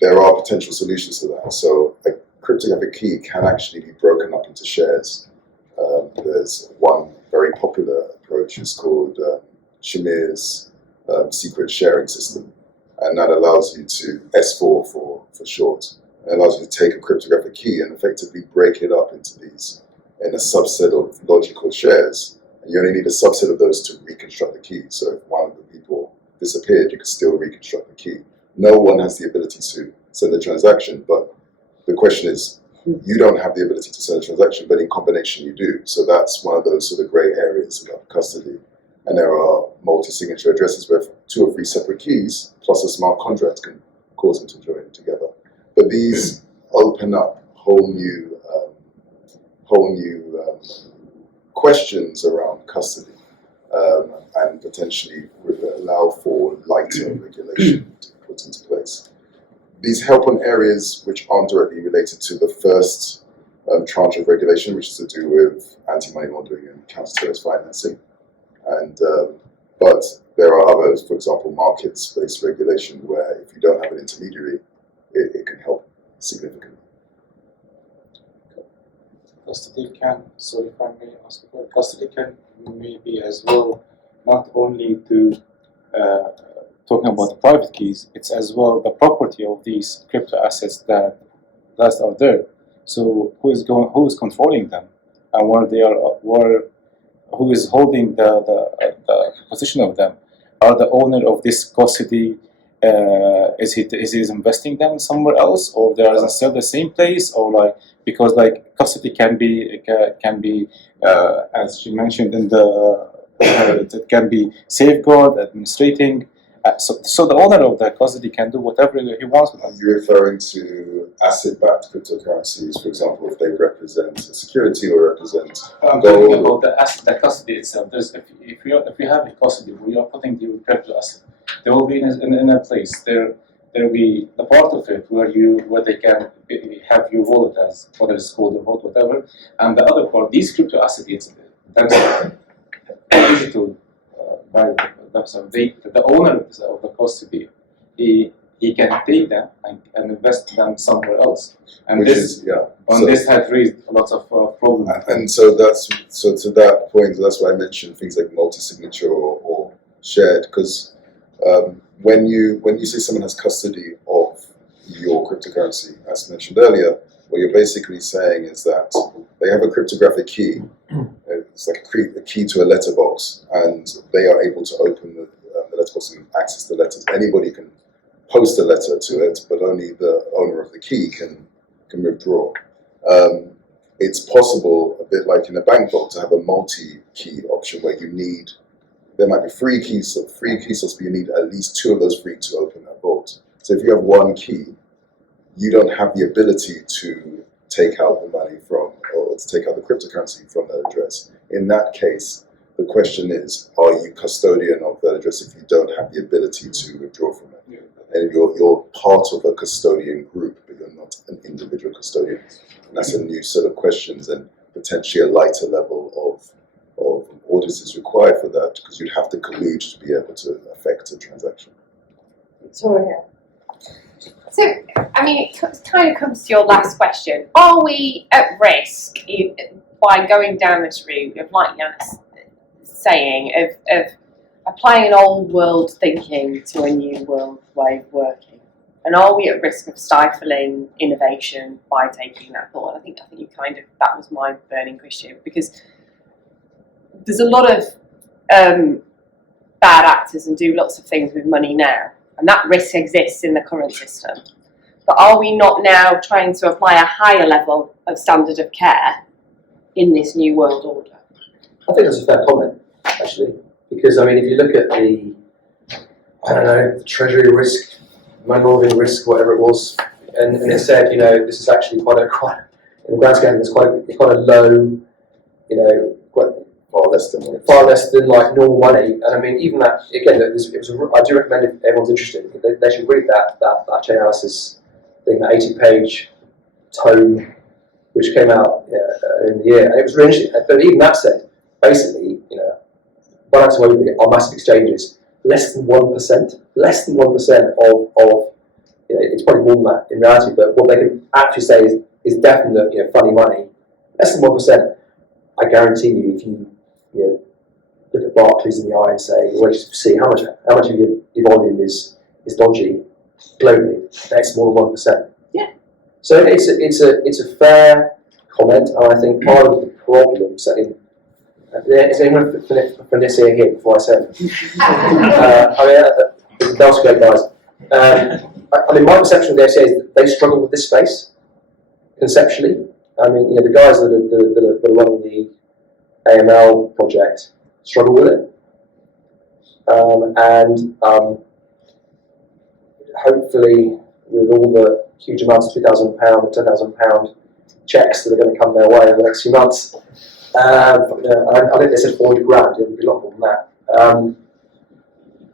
There are potential solutions to that. So a cryptographic key can actually be broken up into shares. There's one very popular approach is called Shamir's secret sharing system, and that allows you to S4 for short. It allows you to take a cryptographic key and effectively break it up into these in a subset of logical shares. And you only need a subset of those to reconstruct the key. So if one of the people disappeared, you could still reconstruct the key. No one has the ability to send a transaction, but the question is, you don't have the ability to send a transaction, but in combination you do. So that's one of those sort of gray areas of custody. And there are multi-signature addresses where 2 or 3 separate keys plus a smart contract can cause them to join together. But these open up whole new whole new questions around custody and potentially allow for lighter regulation to be put into place. These help on areas which aren't directly related to the first tranche of regulation, which is to do with anti-money laundering and counter-terrorist financing. And but there are others, for example, markets-based regulation, where if you don't have an intermediary, it can help significantly. Custody can, sorry if I may ask a question, custody can maybe as well, not only to talking about the private keys, it's as well the property of these crypto assets that are there. So who is controlling them, and who is holding the position of them? Are the owner of this custody is he investing them somewhere else, or they are still the same place, or like, because like custody can be as you mentioned in the it can be safeguard, administrating. So the owner of the custody can do whatever he wants with them. Are you referring to asset-backed cryptocurrencies, for example, if they represent a security or represent I'm gold? talking about the custody itself. If you have a custody where you are putting the crypto asset, they will be in a place. There will be the part of it where they can have your wallet as whether it's gold or gold, whatever, and the other part, these crypto assets, digital value. The owner of the custody, he can take them and invest them somewhere else, and Which this has raised lots of problems. And so to that point, that's why I mentioned things like multi-signature or shared, because when you say someone has custody of your cryptocurrency, as mentioned earlier, what you're basically saying is that they have a cryptographic key. It's like a key to a letterbox, and they are able to open the letterbox and access the letters. Anybody can post a letter to it, but only the owner of the key can withdraw. It's possible, a bit like in a bank vault, to have a multi-key option where there might be three key slots, but you need at least two of those three to open that vault. So if you have one key, you don't have the ability to take out the money or to take out the cryptocurrency from that address. In that case, the question is, are you custodian of that address if you don't have the ability to withdraw from it? Yeah. And you're part of a custodian group, but you're not an individual custodian. And that's a new set of questions, and potentially a lighter level of audit is required for that, because you'd have to collude to be able to affect a transaction. Victoria. So, I mean, it kind of comes to your last question. Are we at risk by going down this route of, like Yannis saying, of applying an old world thinking to a new world way of working? And are we at risk of stifling innovation by taking that thought? I think you that was my burning question, because there's a lot of bad actors and do lots of things with money now, and that risk exists in the current system. But are we not now trying to apply a higher level of standard of care in this new world order? I think that's a fair comment, actually, because I mean, if you look at the treasury risk, money laundering risk, whatever it was, and it said, this is actually quite in the grand scheme, it's quite a low, far less than like normal money. And I mean, even that, again, I do recommend, if everyone's interested, they should read that chain analysis thing, that 80-page tome, which came out in the year, and it was really interesting. But even that said, basically, finance are massive exchanges. Less than 1% of it's probably more than that in reality, but what they can actually say is definite, funny money. Less than 1%. I guarantee you, if you look at Barclays in the eye and say, well, just see how much of your volume is dodgy globally, that's more than 1%. Yeah. So it's a fair comment, and I think part of the problem, certainly, is anyone from this here before I say it? That was great, guys. I mean, my perception of the FCA is that they struggle with this space conceptually. I mean, the guys that are running the AML project struggle with it, and hopefully, with all the huge amounts of £2,000 or £10,000 checks that are going to come their way in the next few months. I think they said 400 grand, it would be a lot more than that.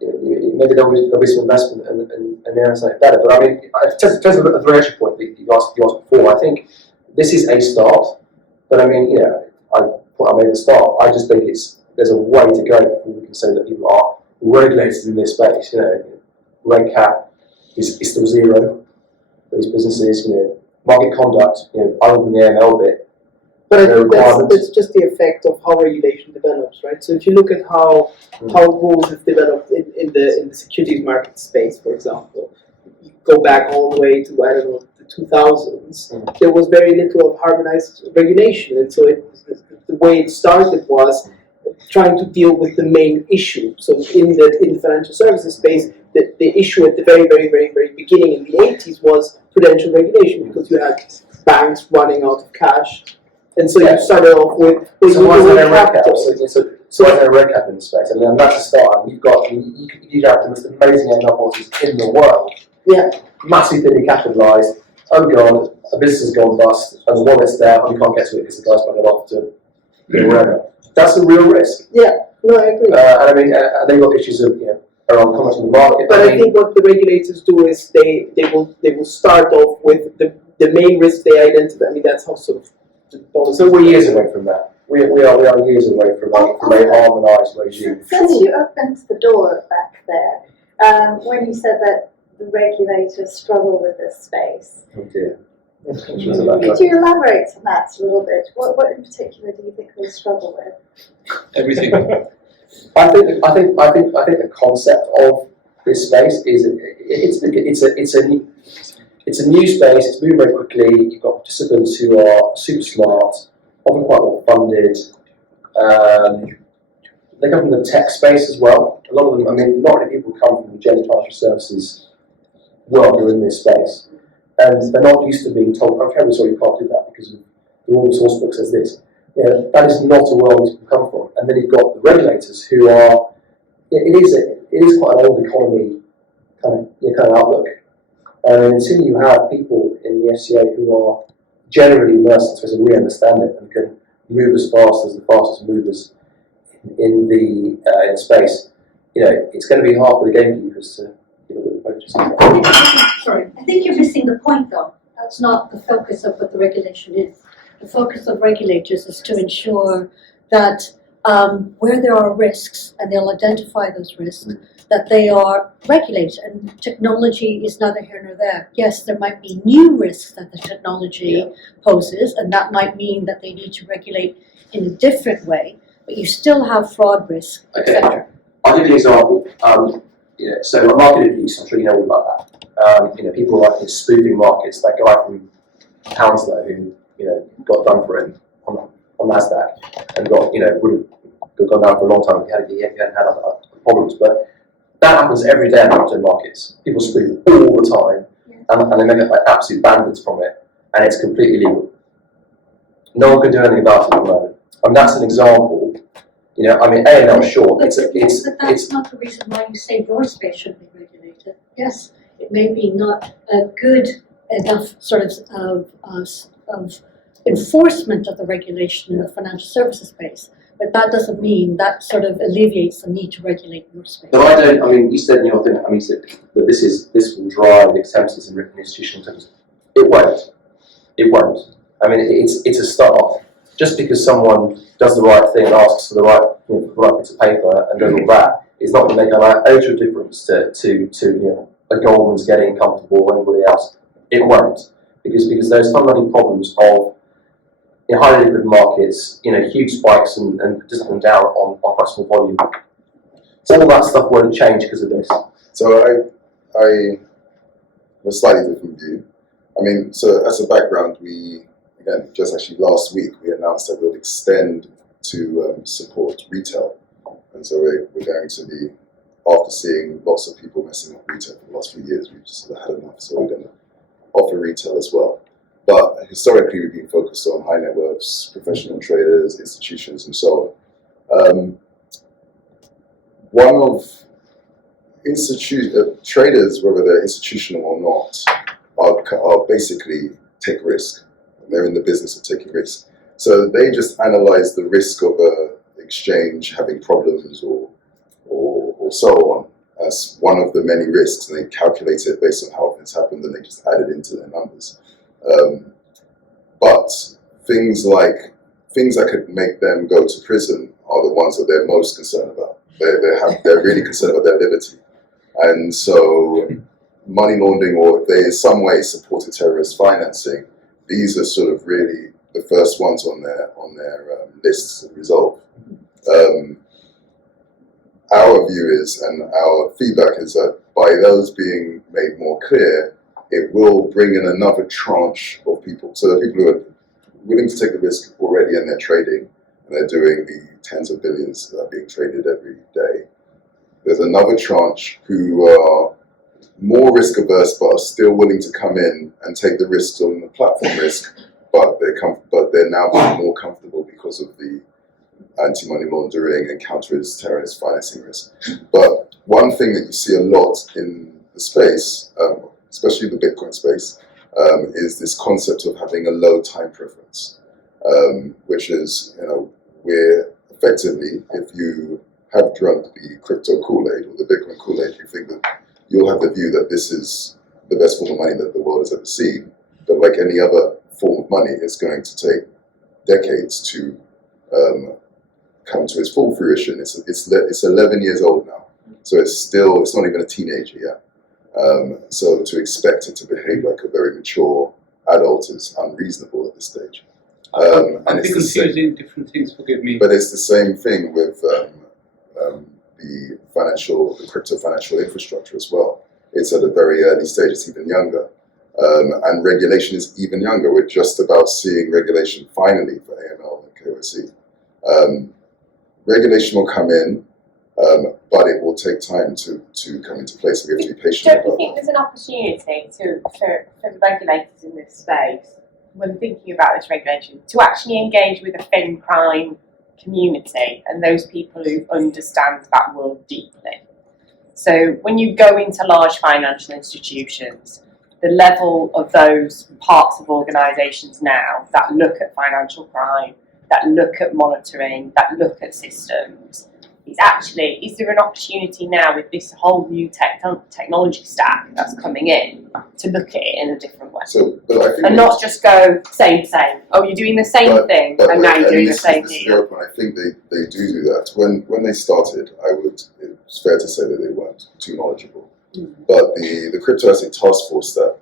Maybe there'll be some investment and then something better. But I mean, in terms of the regulatory point that you asked before, I think this is a start. But I mean, what I made at the start, I just think there's a way to go before we can say that people are regulated in this space. Reg cap is still zero for these businesses. Market conduct, other than the AML bit. But I think that's just the effect of how regulation develops, right? So if you look at how rules have developed in the securities market space, for example, you go back all the way to, I don't know, the 2000s, there was very little of harmonized regulation, and so the way it started was trying to deal with the main issue. So in the financial services space, the issue at the very, very, very, very beginning in the 80s was prudential regulation, because you had banks running out of cash. And so you started off with so why is there a red cap? So why is there a red cap in the space? I mean, that's a start. You'd have the most amazing AML policies in the world. Yeah. Massively thinly capitalised. Oh god, a business has gone bust, and the wallet's there, and you can't get to it because the guy's put it off to wherever. That's a real risk. Yeah. No, I agree. And I mean, they've got issues of around commerce in the market. But I think what the regulators do is they will start off with the main risk they identify. I mean, that's how sort of. So we're years away from that. We are years away from a harmonised regime. Since you opened the door back there, when you said that the regulators struggle with this space, Oh dear. could you elaborate on that a little bit? What in particular do you think they struggle with? Everything. I think the concept of this space is it's a new space. It's moving very quickly. You've got participants who are super smart, often quite well funded. They come from the tech space as well. A lot of them. I mean, not many people come from the general financial services world who are in this space, and they're not used to being told, "Okay, we're sorry, you can't do that because the open source book says this." That is not a world these people come from. And then you've got the regulators who are. It is quite an old economy kind of outlook. And until you have people in the FCA who are generally immersed in space and really understand it and can move as fast as the fastest movers in the space, it's going to be hard for the gamekeepers to deal with the purchase. I think you're missing the point though. That's not the focus of what the regulation is. The focus of regulators is to ensure that where there are risks, and they'll identify those risks, that they are regulated. And technology is neither here nor there. Yes, there might be new risks that the technology poses, and that might mean that they need to regulate in a different way, but you still have fraud risk, etc. I'll give you an example. So market abuse, I'm sure you know all about that. People like spoofing markets. That guy from Hounslow who got done for him on NASDAQ and would have gone down for a long time if he hadn't had other problems. But that happens every day in crypto markets. People spoof all the time, and they make it like absolute bandits from it, and it's completely illegal. No one can do anything about it at the moment. And that's an example. I mean, AML, sure, But that's not the reason why you say your space should be regulated. Yes, it may be not a good enough sort of enforcement of the regulation in the financial services space, but that doesn't mean that sort of alleviates the need to regulate your space. No, I don't. I mean, you said in your thing. I mean, you said that this will drive exemptions in written institutional terms. It won't. It won't. I mean, it's a start. Just because someone does the right thing and asks for the right piece of paper and does all that, is not going to make an iota difference to a Goldman's getting comfortable or anybody else. It won't, because there's fundamental problems of highly liquid markets, huge spikes and just up and down on quite small volume. So all that stuff won't change because of this. So I have a slightly different view. I mean, so as a background, again, just actually last week, we announced that we'll extend to support retail. And so we're going to be, after seeing lots of people messing up retail for the last few years, we've just had enough, so we're going to offer retail as well. But historically, we've been focused on high net worths, professional traders, institutions, and so on. One of traders, whether they're institutional or not, are basically take risk. They're in the business of taking risks. So they just analyze the risk of a exchange having problems or so on as one of the many risks, and they calculate it based on how often it's happened, and they just add it into their numbers. But things that could make them go to prison are the ones that they're most concerned about. They're really concerned about their liberty, and so money laundering, or if they in some way supported terrorist financing, these are sort of really the first ones on their lists to resolve. Our view is, and our feedback is that by those being made more clear, it will bring in another tranche of people. So the people who are willing to take the risk already and they're trading, and they're doing the tens of billions that are being traded every day. There's another tranche who are more risk averse but are still willing to come in and take the risks on the platform risk, but they're now being more comfortable because of the anti-money laundering and counter-terrorist financing risk. But one thing that you see a lot in the space, especially the Bitcoin space, is this concept of having a low time preference, which is, where effectively, if you have drunk the crypto Kool-Aid or the Bitcoin Kool-Aid, you think that you'll have the view that this is the best form of money that the world has ever seen. But like any other form of money, it's going to take decades to come to its full fruition. It's 11 years old now, so it's not even a teenager yet. So to expect it to behave like a very mature adult is unreasonable at this stage. I'm confusing different things, forgive me. But it's the same thing with the crypto financial infrastructure as well. It's at a very early stage, it's even younger. And regulation is even younger. We're just about seeing regulation finally for AML and KYC. Regulation will come in, but it will take time to come into place. We have to be patient Don't about you think there's an opportunity for the regulators in this space, when thinking about this regulation, to actually engage with the fin crime community and those people who understand that world deeply? So when you go into large financial institutions, the level of those parts of organisations now that look at financial crime, that look at monitoring, that look at systems, is there an opportunity now with this whole new technology stack that's coming in to look at it in a different way? And not just go same. Oh, you're doing the same thing, and now you're doing the same thing. I think they do that. When they started, it's fair to say that they weren't too knowledgeable. But the Cryptoasset task force that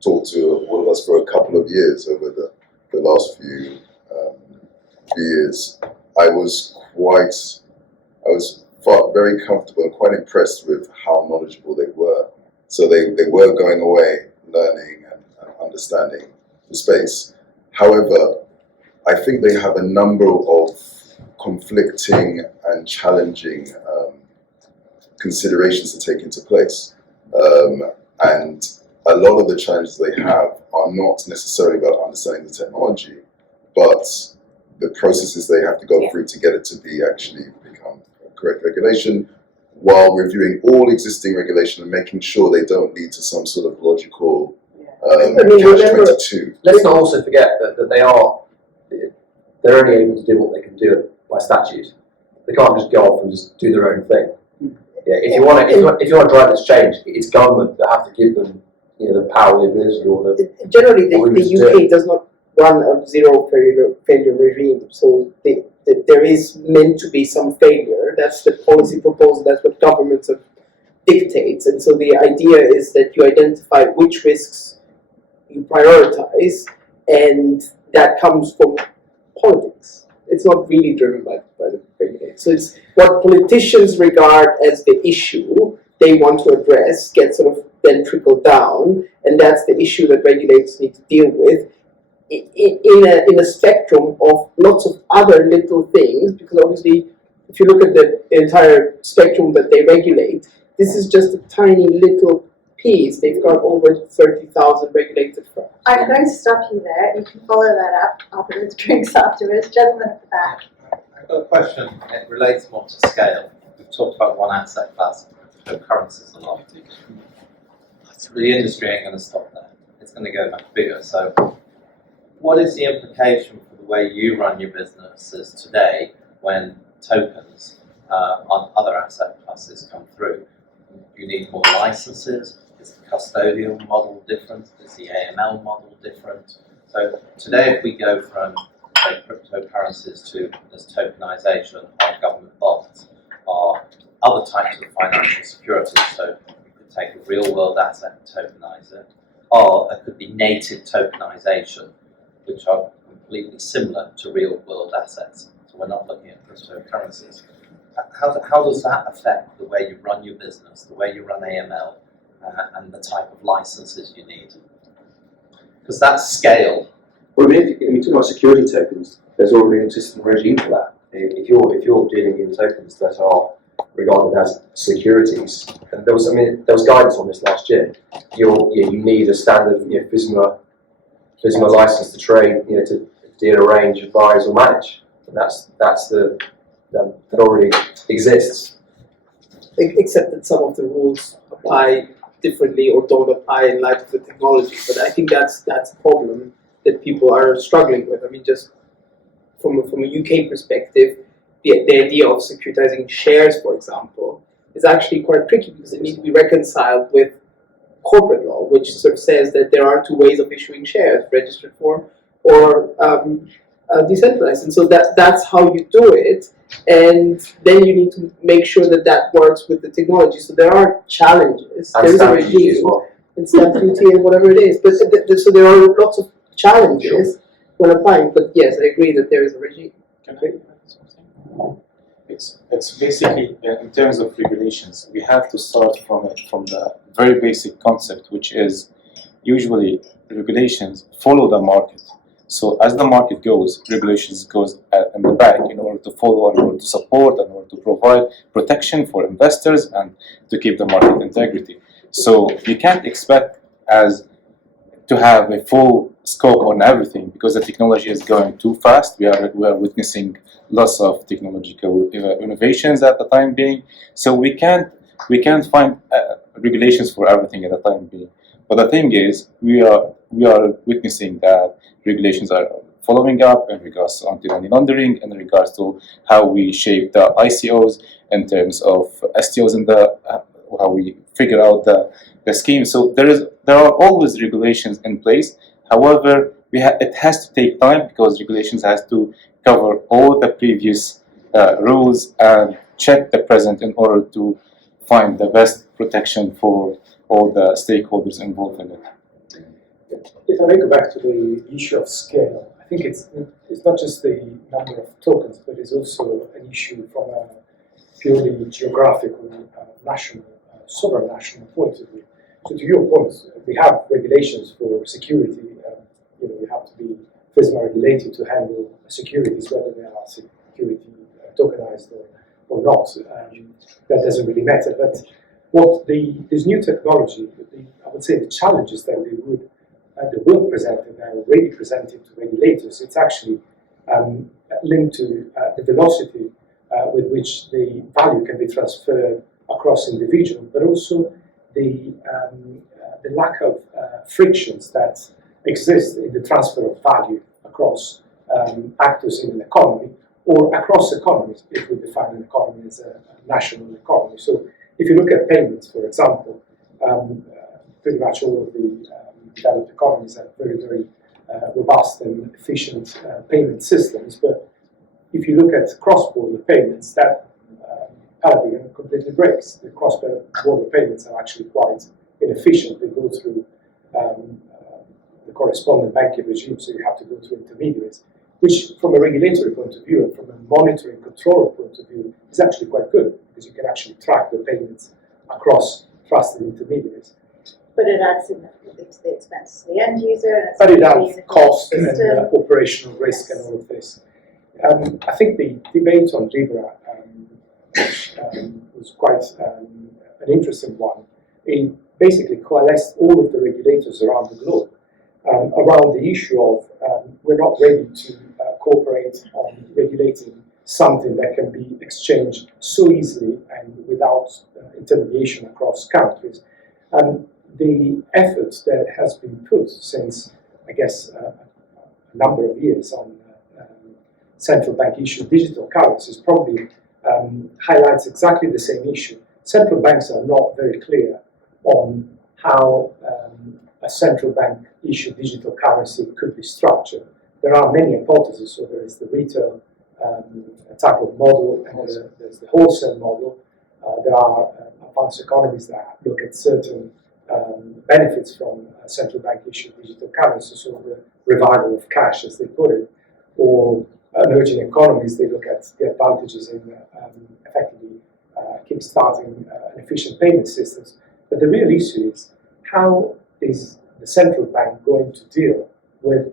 talked to all of us for a couple of years over the last few years, I was very comfortable and quite impressed with how knowledgeable they were. So they were going away, learning and understanding the space. However, I think they have a number of conflicting and challenging considerations to take into place. And a lot of the challenges they have are not necessarily about understanding the technology, but the processes they have to go through to get it to actually become correct regulation, while reviewing all existing regulation and making sure they don't lead to some sort of logical catch-22. Let's not also forget that they're only able to do what they can do by statute. They can't just go off and just do their own thing. Yeah, if you want to drive this change, it's government that have to give them the power, the ability, or the generally the UK does not run a zero failure regime, so there is meant to be some failure. That's the policy proposal, that's what governments dictates, and so the idea is that you identify which risks you prioritize, and that comes from politics. It's not really driven by the regulators. So it's what politicians regard as the issue they want to address gets sort of then trickled down, and that's the issue that regulators need to deal with in a spectrum of lots of other little things, because obviously if you look at the entire spectrum that they regulate, this is just a tiny little piece. They've got over 30,000 regulated firms. I'm going to stop you there. You can follow that up with drinks afterwards. Gentlemen at the back. I've got a question, and it relates more to scale. We've talked about one asset class, cryptocurrencies a lot. The industry ain't going to stop there. It's going to go much bigger. So what is the implication for the way you run your businesses today when tokens on other asset classes come through? Do you need more licenses? Is the custodial model different? Is the AML model different? So today, if we go from, say, cryptocurrencies to this tokenization of government bonds or other types of financial securities, so you could take a real-world asset and tokenize it, or there could be native tokenization, which are completely similar to real-world assets. So we're not looking at cryptocurrencies. How does that affect the way you run your business, the way you run AML, and the type of licenses you need? Because that's scale. Well, I mean, if you talk about security tokens, there's already an existing regime for that. If you're dealing in tokens that are regarded as securities, and there was guidance on this last year. You need a standard FISMA license to trade, to deal, arrange, advise, or manage. And that already exists. Except that some of the rules apply differently or don't apply in light of the technology. But I think that's a problem that people are struggling with. I mean, just from a UK perspective, the idea of securitizing shares, for example, is actually quite tricky because it needs to be reconciled with corporate law, which sort of says that there are two ways of issuing shares: registered form or decentralized. And so that's how you do it. And then you need to make sure that works with the technology. So there are challenges. And stamp duty as well. And stamp duty and whatever it is. But so there are lots of challenges when applying. But yes, I agree that there is a regime. Can I add something? It's basically in terms of regulations, we have to start from the very basic concept, which is usually regulations follow the market. So as the market goes, regulations goes in the back in order to follow, in order to support, in order to provide protection for investors and to keep the market integrity. So you can't expect to have a full scope on everything because the technology is going too fast. We are witnessing lots of technological innovations at the time being. So we can't find regulations for everything at the time being. But the thing is, we are witnessing that regulations are following up in regards to anti-money laundering, in regards to how we shape the ICOs, in terms of STOs, and how we figure out the scheme. So there are always regulations in place. However, it has to take time because regulations has to cover all the previous rules and check the present in order to find the best protection for all the stakeholders involved in it. If I may go back to the issue of scale, I think it's not just the number of tokens, but it's also an issue from a purely geographical, national, sovereign national point of view. So to your point, we have regulations for security. You have to be FISMA regulated to handle securities, whether they are security tokenized or not. That doesn't really matter. But what this new technology, I would say the challenges that they will present and are already presented to regulators, it's actually linked to the velocity with which the value can be transferred across individuals, but also the lack of frictions that exist in the transfer of value across actors in an economy or across economies, if we define an economy as a national economy. So if you look at payments, for example, pretty much all of the developed economies have very, very robust and efficient payment systems. But if you look at cross-border payments, that paradigm completely breaks. The cross-border payments are actually quite inefficient. They go through the correspondent banking regime, so you have to go through intermediaries, which from a regulatory point of view and from a monitoring control point of view is actually quite good because you can actually track the payments across trusted intermediaries. But it adds significantly to the expense to the end user. And but it adds cost and operational risk and all of this. I think the debate on Libra was quite an interesting one. It basically coalesced all of the regulators around the globe around the issue of we're not ready to cooperate on regulating something that can be exchanged so easily and without intermediation across countries. The effort that has been put since, I guess, a number of years on central bank issued digital currencies probably highlights exactly the same issue. Central banks are not very clear on how a central bank issued digital currency could be structured. There are many hypotheses. So there is the retail type of model, and there's the wholesale model. There are advanced economies that look at certain benefits from central bank issued digital currency, so the revival of cash, as they put it, or emerging economies, they look at the advantages in effectively kickstarting an efficient payment systems. But the real issue is, how is the central bank going to deal with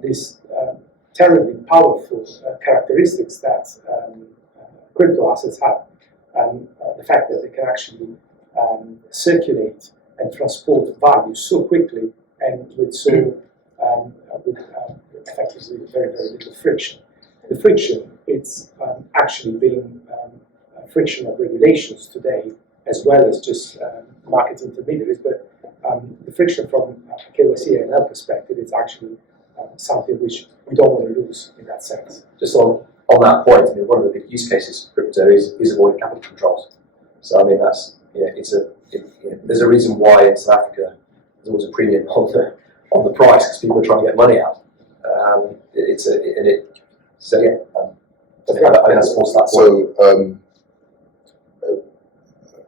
these terribly powerful characteristics that crypto assets have, and the fact that they can actually circulate and transport value so quickly and with so effectively very, very little friction. The friction, it's actually being friction of regulations today, as well as just market intermediaries, but the friction from a KYC AML perspective is actually something which we don't want to lose in that sense. Just on that point, I mean, one of the big use cases for crypto is avoiding capital controls. So I mean, that's there's a reason why in South Africa there's always a premium on the price, because people are trying to get money out. I think that supports that point. So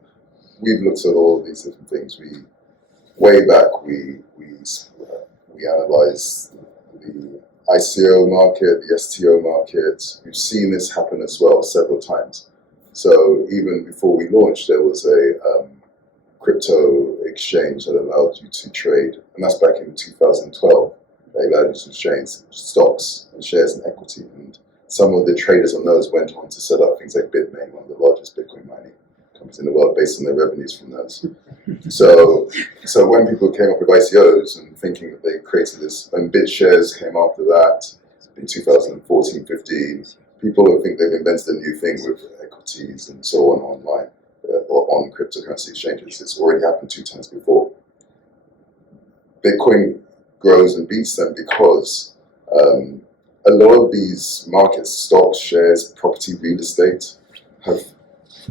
we've looked at all of these different things. Way back we analysed the ICO market, the STO market. We've seen this happen as well several times. So even before we launched, there was a crypto exchange that allowed you to trade, and that's back in 2012. They allowed you to exchange stocks and shares and equity, and some of the traders on those went on to set up things like Bitmain, one of the largest Bitcoin mining companies in the world, based on their revenues from those. So when people came up with ICOs and thinking that they created this, and BitShares came after that in 2014, 15, people think they've invented a new thing with equities and so on online or on cryptocurrency exchanges. It's already happened 2 times before. Bitcoin grows and beats them because a lot of these markets, stocks, shares, property, real estate, have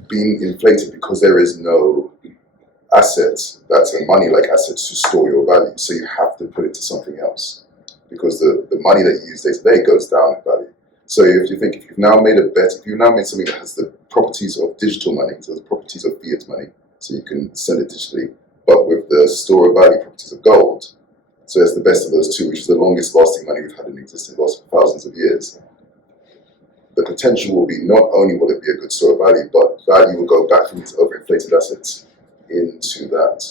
been inflated because there is no asset that's a money-like asset to store your value. So you have to put it to something else, because the money that you use day to day goes down in value. So if you've now made a bet, if you've now made something that has the properties of digital money, so the properties of fiat money, so you can send it digitally, but with the store of value properties of gold, so it's the best of those two, which is the longest lasting money we've had in existence for thousands of years. The potential will be, not only will it be a good store of value, but value will go back from its overinflated assets into that.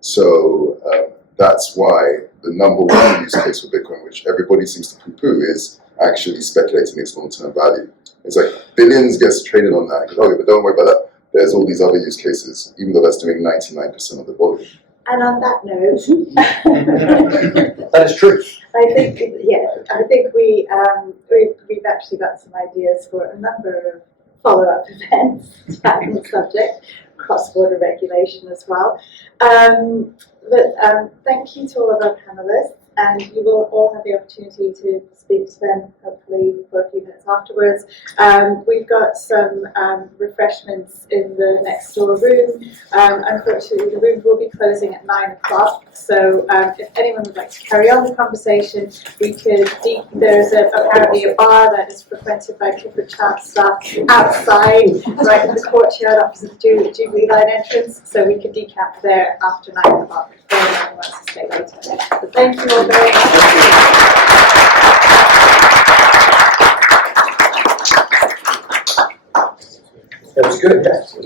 So that's why the number one use case for Bitcoin, which everybody seems to poo-poo, is actually speculating its long-term value. It's like billions gets traded on that. Oh, but don't worry about that. There's all these other use cases, even though that's doing 99% of the volume. And on that note, That is true. I think we've actually got some ideas for a number of follow-up events on the subject, cross-border regulation as well. But thank you to all of our panelists, and you will all have the opportunity to speak to them, hopefully for a few minutes afterwards. We've got some refreshments in the next door room. Unfortunately, the room will be closing at 9 o'clock, so if anyone would like to carry on the conversation, we could. There's apparently a bar that is frequented by Clifford Chance staff outside, right in the courtyard opposite the Jubilee Line entrance, so we could decamp there after 9 o'clock if anyone wants to stay later. So thank you all very much. That was good, yes.